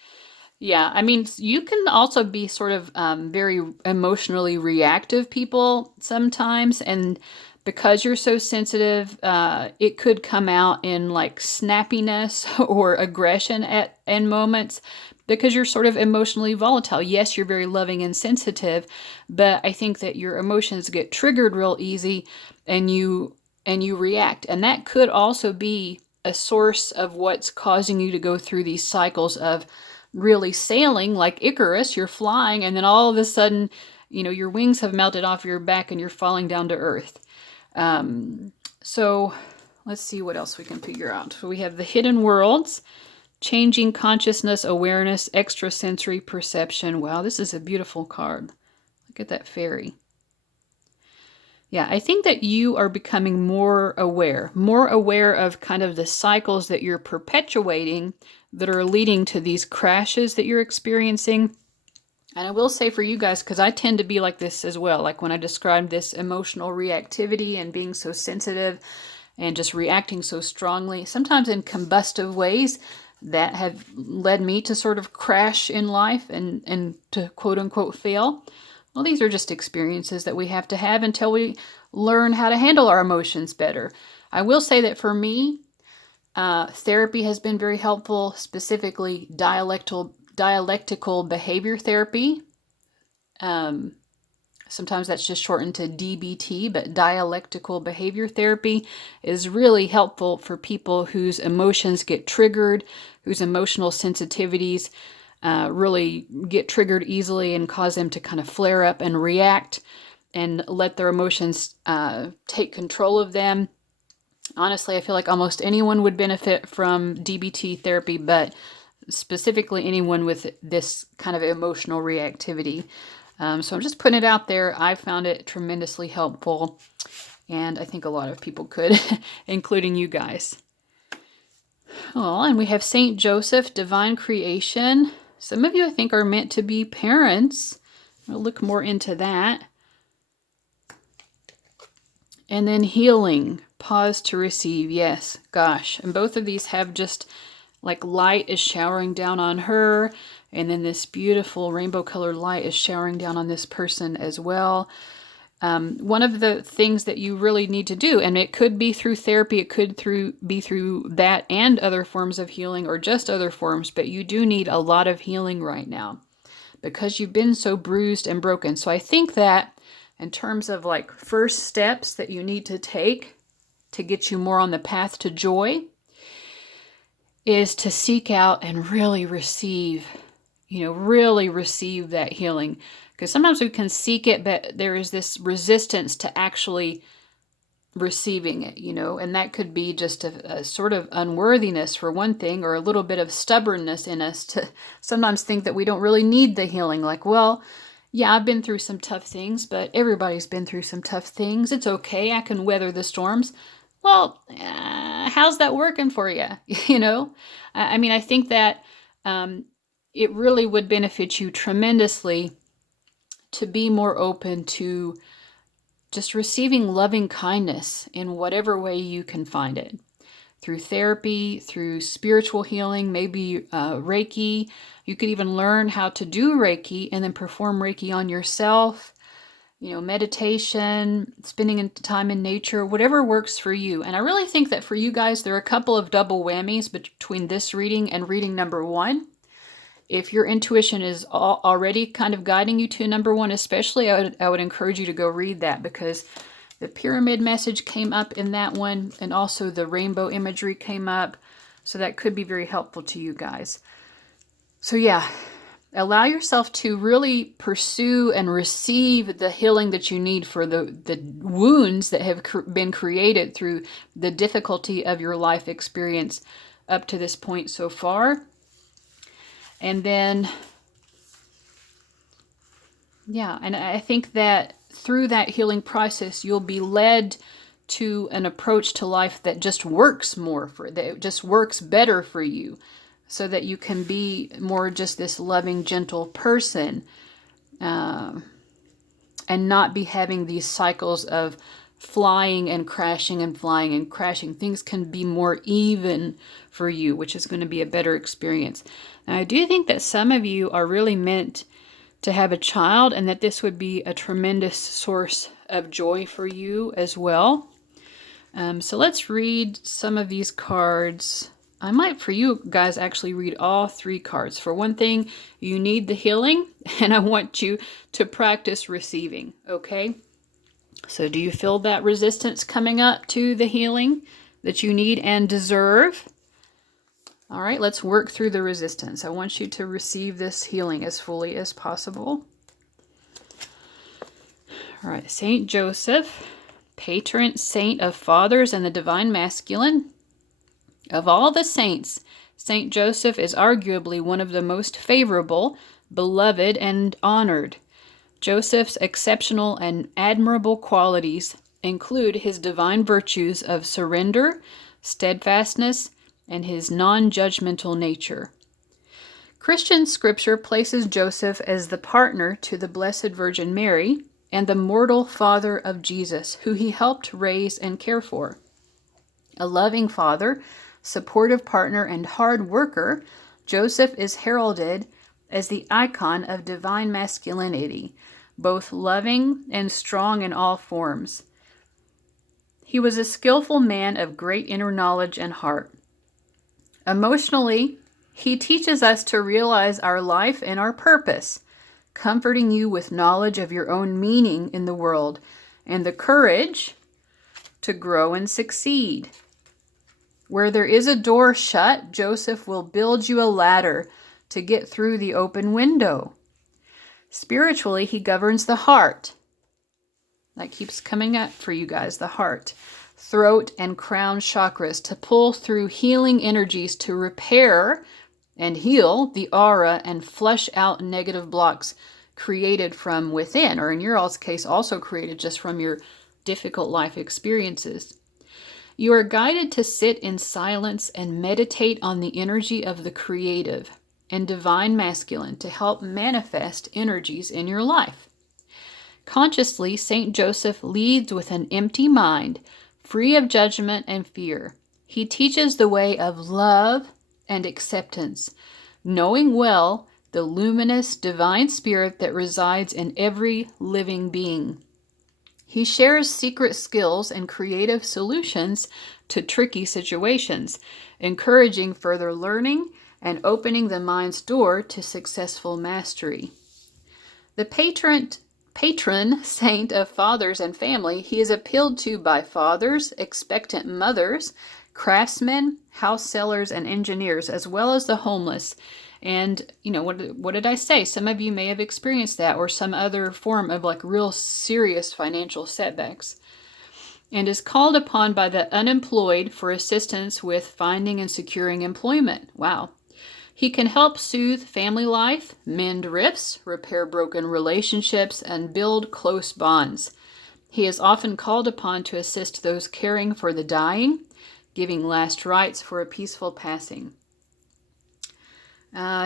Yeah, I mean, you can also be sort of very emotionally reactive people sometimes. And because you're so sensitive, it could come out in like snappiness or aggression in moments because you're sort of emotionally volatile. Yes, you're very loving and sensitive, but I think that your emotions get triggered real easy and you react. And that could also be a source of what's causing you to go through these cycles of really sailing like Icarus. You're flying and then all of a sudden, you know, your wings have melted off your back and you're falling down to earth. So let's see what else we can figure out. So we have the hidden worlds, changing consciousness, awareness, extrasensory perception. Wow, this is a beautiful card. Look at that fairy. Yeah, I think that you are becoming more aware of kind of the cycles that you're perpetuating that are leading to these crashes that you're experiencing. And I will say for you guys, because I tend to be like this as well, like when I described this emotional reactivity and being so sensitive and just reacting so strongly, sometimes in combustive ways that have led me to sort of crash in life and to quote unquote fail. Well, these are just experiences that we have to have until we learn how to handle our emotions better. I will say that for me, therapy has been very helpful, specifically dialectical behavior therapy. Sometimes that's just shortened to DBT, but dialectical behavior therapy is really helpful for people whose emotions get triggered, whose emotional sensitivities really get triggered easily and cause them to kind of flare up and react and let their emotions take control of them. Honestly, I feel like almost anyone would benefit from DBT therapy, but specifically anyone with this kind of emotional reactivity. So I'm just putting it out there. I found it tremendously helpful, and I think a lot of people could, including you guys. Oh, and we have Saint Joseph, divine creation. Some of you, I think, are meant to be parents. I'll look more into that. And then healing, pause to receive. Yes, gosh. And both of these have just like light is showering down on her. And then this beautiful rainbow colored light is showering down on this person as well. One of the things that you really need to do, and it could be through therapy, it could be through that and other forms of healing or just other forms, but you do need a lot of healing right now because you've been so bruised and broken. So I think that in terms of like first steps that you need to take to get you more on the path to joy is to seek out and really receive that healing. Because sometimes we can seek it, but there is this resistance to actually receiving it, and that could be just a sort of unworthiness for one thing, or a little bit of stubbornness in us to sometimes think that we don't really need the healing. Like, well, yeah, I've been through some tough things, but everybody's been through some tough things. It's okay. I can weather the storms. Well, how's that working for you? I mean, I think that it really would benefit you tremendously to be more open to just receiving loving kindness in whatever way you can find it. Through therapy, through spiritual healing, maybe Reiki. You could even learn how to do Reiki and then perform Reiki on yourself. meditation, spending time in nature, whatever works for you. And I really think that for you guys, there are a couple of double whammies between this reading and reading number 1. If your intuition is already kind of guiding you to number 1, especially, I would encourage you to go read that, because the pyramid message came up in that one, and also the rainbow imagery came up. So that could be very helpful to you guys. So yeah, allow yourself to really pursue and receive the healing that you need for the wounds that have been created through the difficulty of your life experience up to this point so far. And then, yeah, and I think that through that healing process, you'll be led to an approach to life that just works that just works better for you, so that you can be more just this loving, gentle person, and not be having these cycles of flying and crashing and flying and crashing. Things can be more even for you, which is going to be a better experience. And I do think that some of you are really meant to have a child, and that this would be a tremendous source of joy for you as well. So let's read some of these cards. I might, for you guys, actually read all 3 cards. For one thing, you need the healing, and I want you to practice receiving, okay? So do you feel that resistance coming up to the healing that you need and deserve? All right, let's work through the resistance. I want you to receive this healing as fully as possible. All right, Saint Joseph, patron saint of fathers and the divine masculine. Of all the saints, Saint Joseph is arguably one of the most favorable, beloved, and honored. Joseph's exceptional and admirable qualities include his divine virtues of surrender, steadfastness, and his non-judgmental nature. Christian scripture places Joseph as the partner to the Blessed Virgin Mary and the mortal father of Jesus, who he helped raise and care for. A loving father, supportive partner, and hard worker, Joseph is heralded as the icon of divine masculinity, both loving and strong in all forms. He was a skillful man of great inner knowledge and heart. Emotionally, he teaches us to realize our life and our purpose, comforting you with knowledge of your own meaning in the world and the courage to grow and succeed. Where there is a door shut, Joseph will build you a ladder to get through the open window. Spiritually, he governs the heart. That keeps coming up for you guys, the heart, throat, and crown chakras, to pull through healing energies to repair and heal the aura and flush out negative blocks created from within, or in your all's case, also created just from your difficult life experiences. You are guided to sit in silence and meditate on the energy of the creative and divine masculine to help manifest energies in your life. Consciously, Saint Joseph leads with an empty mind, free of judgment and fear. He teaches the way of love and acceptance, knowing well the luminous divine spirit that resides in every living being. He shares secret skills and creative solutions to tricky situations, encouraging further learning and opening the mind's door to successful mastery. The patron saint of fathers and family, he is appealed to by fathers, expectant mothers, craftsmen, house sellers, and engineers, as well as the homeless. And, what did I say? Some of you may have experienced that, or some other form of real serious financial setbacks. And is called upon by the unemployed for assistance with finding and securing employment. Wow. He can help soothe family life, mend rifts, repair broken relationships, and build close bonds. He is often called upon to assist those caring for the dying, giving last rites for a peaceful passing.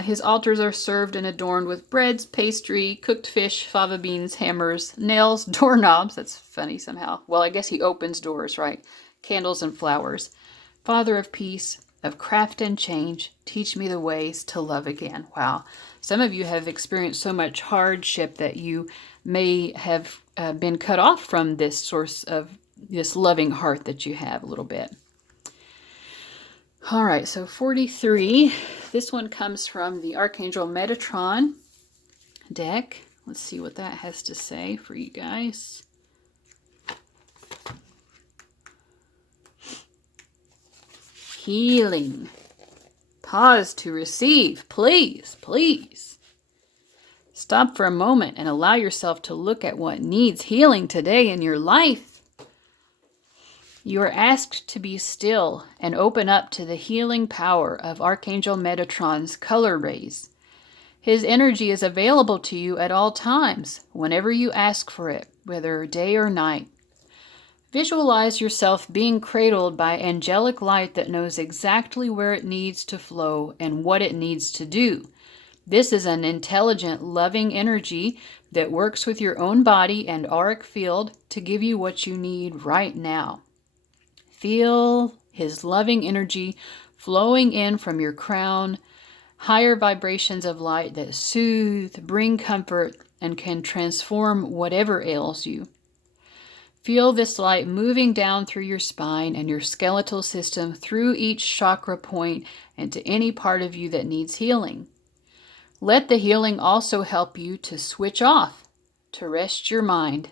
His altars are served and adorned with breads, pastry, cooked fish, fava beans, hammers, nails, doorknobs. That's funny somehow. Well, I guess he opens doors, right? Candles and flowers. Father of peace, of craft and change, teach me the ways to love again. Wow. Some of you have experienced so much hardship that you may have been cut off from this source of this loving heart that you have a little bit. All right, so 43. This one comes from the Archangel Metatron deck. Let's see what that has to say for you guys. Healing. Pause to receive. Please, please. Stop for a moment and allow yourself to look at what needs healing today in your life. You are asked to be still and open up to the healing power of Archangel Metatron's color rays. His energy is available to you at all times, whenever you ask for it, whether day or night. Visualize yourself being cradled by angelic light that knows exactly where it needs to flow and what it needs to do. This is an intelligent, loving energy that works with your own body and auric field to give you what you need right now. Feel his loving energy flowing in from your crown, higher vibrations of light that soothe, bring comfort, and can transform whatever ails you. Feel this light moving down through your spine and your skeletal system, through each chakra point, and to any part of you that needs healing. Let the healing also help you to switch off, to rest your mind,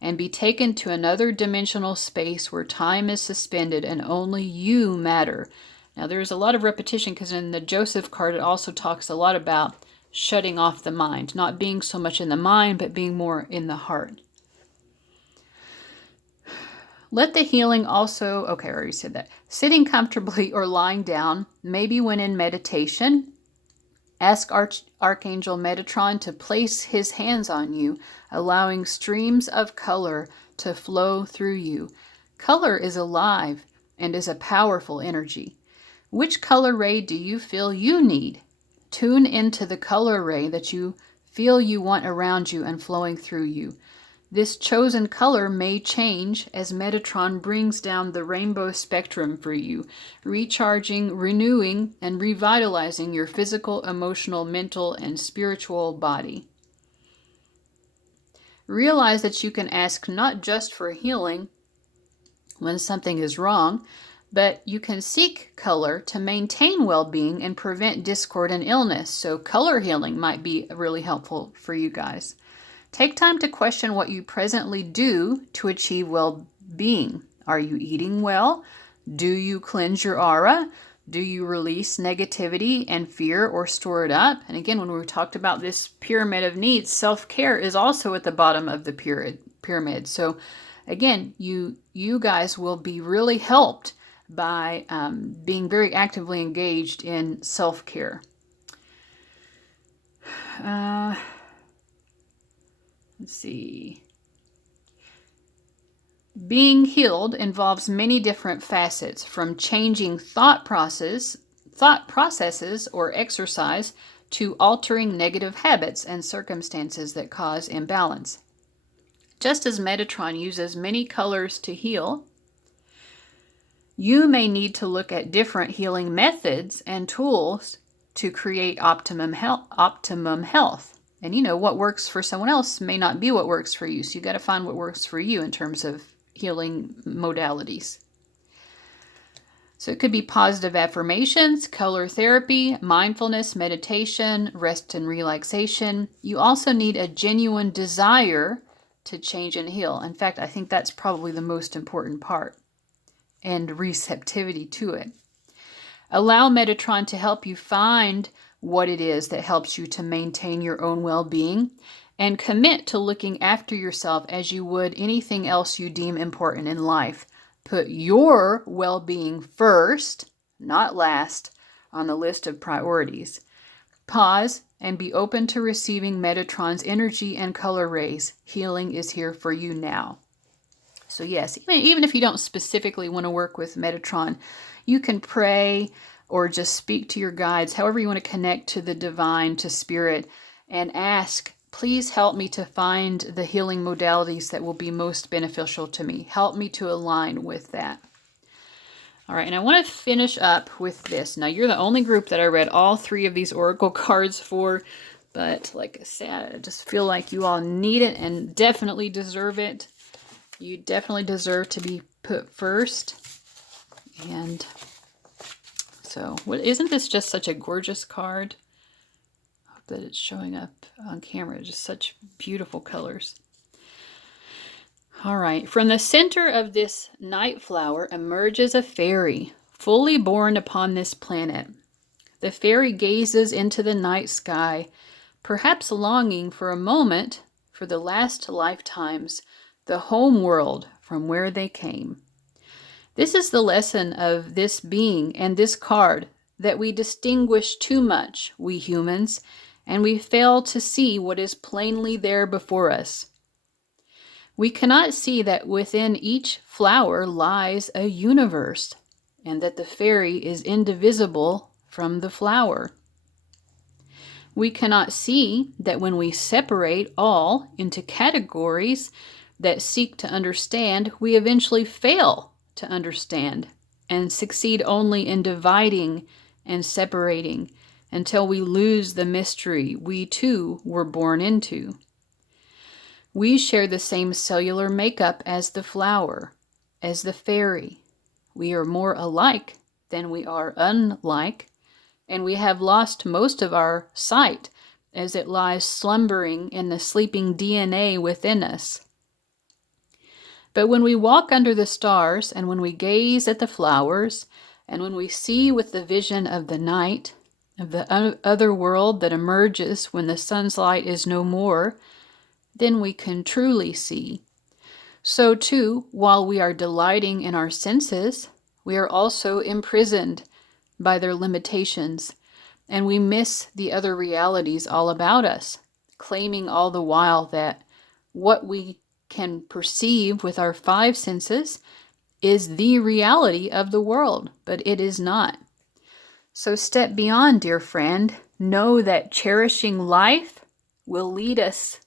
and be taken to another dimensional space where time is suspended and only you matter. Now, there's a lot of repetition because in the Joseph card, it also talks a lot about shutting off the mind, not being so much in the mind, but being more in the heart. Let the healing also, okay, I already said that. Sitting comfortably or lying down, maybe when in meditation, ask Archangel Metatron to place his hands on you, allowing streams of color to flow through you. Color is alive and is a powerful energy. Which color ray do you feel you need? Tune into the color ray that you feel you want around you and flowing through you. This chosen color may change as Metatron brings down the rainbow spectrum for you, recharging, renewing, and revitalizing your physical, emotional, mental, and spiritual body. Realize that you can ask not just for healing when something is wrong, but you can seek color to maintain well-being and prevent discord and illness. So color healing might be really helpful for you guys. Take time to question what you presently do to achieve well-being. Are you eating well? Do you cleanse your aura? Do you release negativity and fear or store it up? And again, when we talked about this pyramid of needs, self-care is also at the bottom of the pyramid. So again, you guys will be really helped by being very actively engaged in self-care. Let's see. Being healed involves many different facets, from changing thought processes or exercise to altering negative habits and circumstances that cause imbalance. Just as Metatron uses many colors to heal, you may need to look at different healing methods and tools to create optimum health. And what works for someone else may not be what works for you. So you got to find what works for you in terms of healing modalities. So it could be positive affirmations, color therapy, mindfulness, meditation, rest and relaxation. You also need a genuine desire to change and heal. In fact, I think that's probably the most important part, and receptivity to it. Allow Metatron to help you find what it is that helps you to maintain your own well-being, and commit to looking after yourself as you would anything else you deem important in life. Put your well-being first, not last, on the list of priorities. Pause and be open to receiving Metatron's energy and color rays. Healing is here for you now. So yes, even if you don't specifically want to work with Metatron, you can pray or just speak to your guides, however you want to connect to the divine, to spirit, and ask, please help me to find the healing modalities that will be most beneficial to me. Help me to align with that. All right, and I want to finish up with this. Now, you're the only group that I read all 3 of these oracle cards for. But like I said, I just feel like you all need it and definitely deserve it. You definitely deserve to be put first. And so, isn't this just such a gorgeous card? I hope that it's showing up on camera. Just such beautiful colors. All right. From the center of this night flower emerges a fairy, fully born upon this planet. The fairy gazes into the night sky, perhaps longing for a moment for the last lifetimes, the home world from where they came. This is the lesson of this being and this card, that we distinguish too much, we humans, and we fail to see what is plainly there before us. We cannot see that within each flower lies a universe, and that the fairy is indivisible from the flower. We cannot see that when we separate all into categories that seek to understand, we eventually fail to understand and succeed only in dividing and separating until we lose the mystery we too were born into. We share the same cellular makeup as the flower, as the fairy. We are more alike than we are unlike, and we have lost most of our sight as it lies slumbering in the sleeping DNA within us. But when we walk under the stars, and when we gaze at the flowers, and when we see with the vision of the night, of the other world that emerges when the sun's light is no more, then we can truly see. So too, while we are delighting in our senses, we are also imprisoned by their limitations, and we miss the other realities all about us, claiming all the while that what we can perceive with our five senses is the reality of the world, but it is not. So step beyond, dear friend. Know that cherishing life will lead us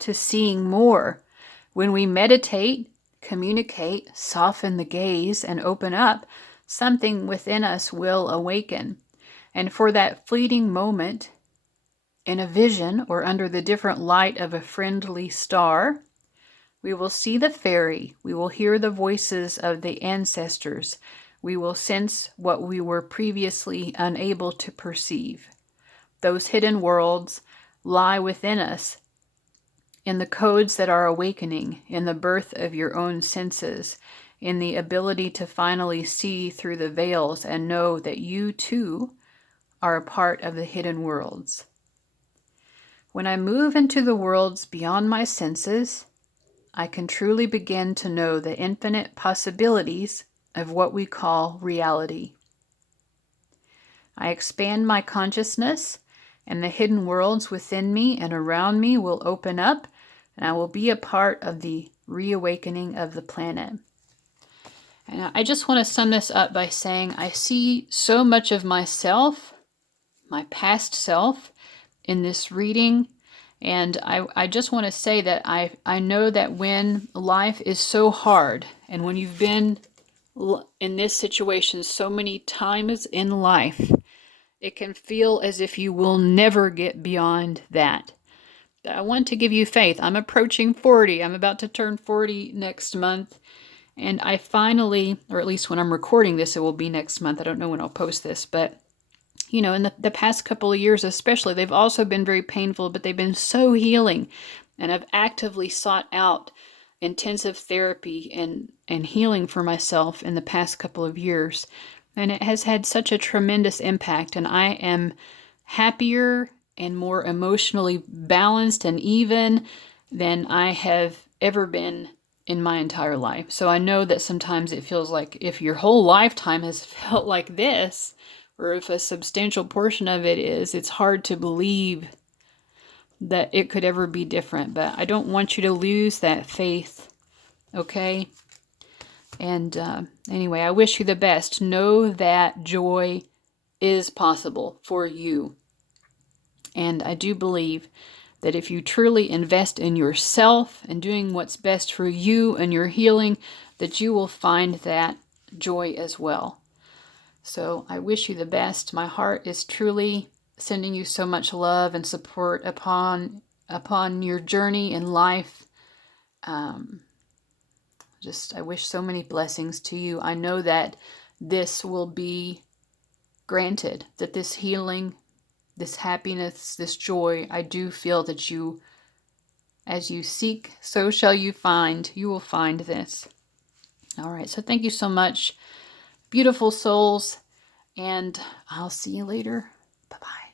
to seeing more. When we meditate, communicate, soften the gaze, and open up, something within us will awaken. And for that fleeting moment, in a vision or under the different light of a friendly star, we will see the fairy. We will hear the voices of the ancestors. We will sense what we were previously unable to perceive. Those hidden worlds lie within us, in the codes that are awakening, in the birth of your own senses, in the ability to finally see through the veils and know that you too are a part of the hidden worlds. When I move into the worlds beyond my senses, I can truly begin to know the infinite possibilities of what we call reality. I expand my consciousness, and the hidden worlds within me and around me will open up, and I will be a part of the reawakening of the planet. And I just want to sum this up by saying I see so much of myself, my past self, in this reading. And I just want to say that I know that when life is so hard, and when you've been in this situation so many times in life, it can feel as if you will never get beyond that. I want to give you faith. I'm approaching 40. I'm about to turn 40 next month. And I finally, or at least when I'm recording this, it will be next month. I don't know when I'll post this, but you know, in the past couple of years especially, they've also been very painful, but they've been so healing. And I've actively sought out intensive therapy and healing for myself in the past couple of years. And it has had such a tremendous impact. And I am happier and more emotionally balanced and even than I have ever been in my entire life. So I know that sometimes it feels like if your whole lifetime has felt like this, or if a substantial portion of it is, it's hard to believe that it could ever be different. But I don't want you to lose that faith, okay? And anyway, I wish you the best. Know that joy is possible for you. And I do believe that if you truly invest in yourself and doing what's best for you and your healing, that you will find that joy as well. So I wish you the best. My heart is truly sending you so much love and support upon your journey in life. I wish so many blessings to you. I know that this will be granted, that this healing, this happiness, this joy, I do feel that you, as you seek, so shall you find. You will find this. All right, so thank you so much, beautiful souls, and I'll see you later. Bye-bye.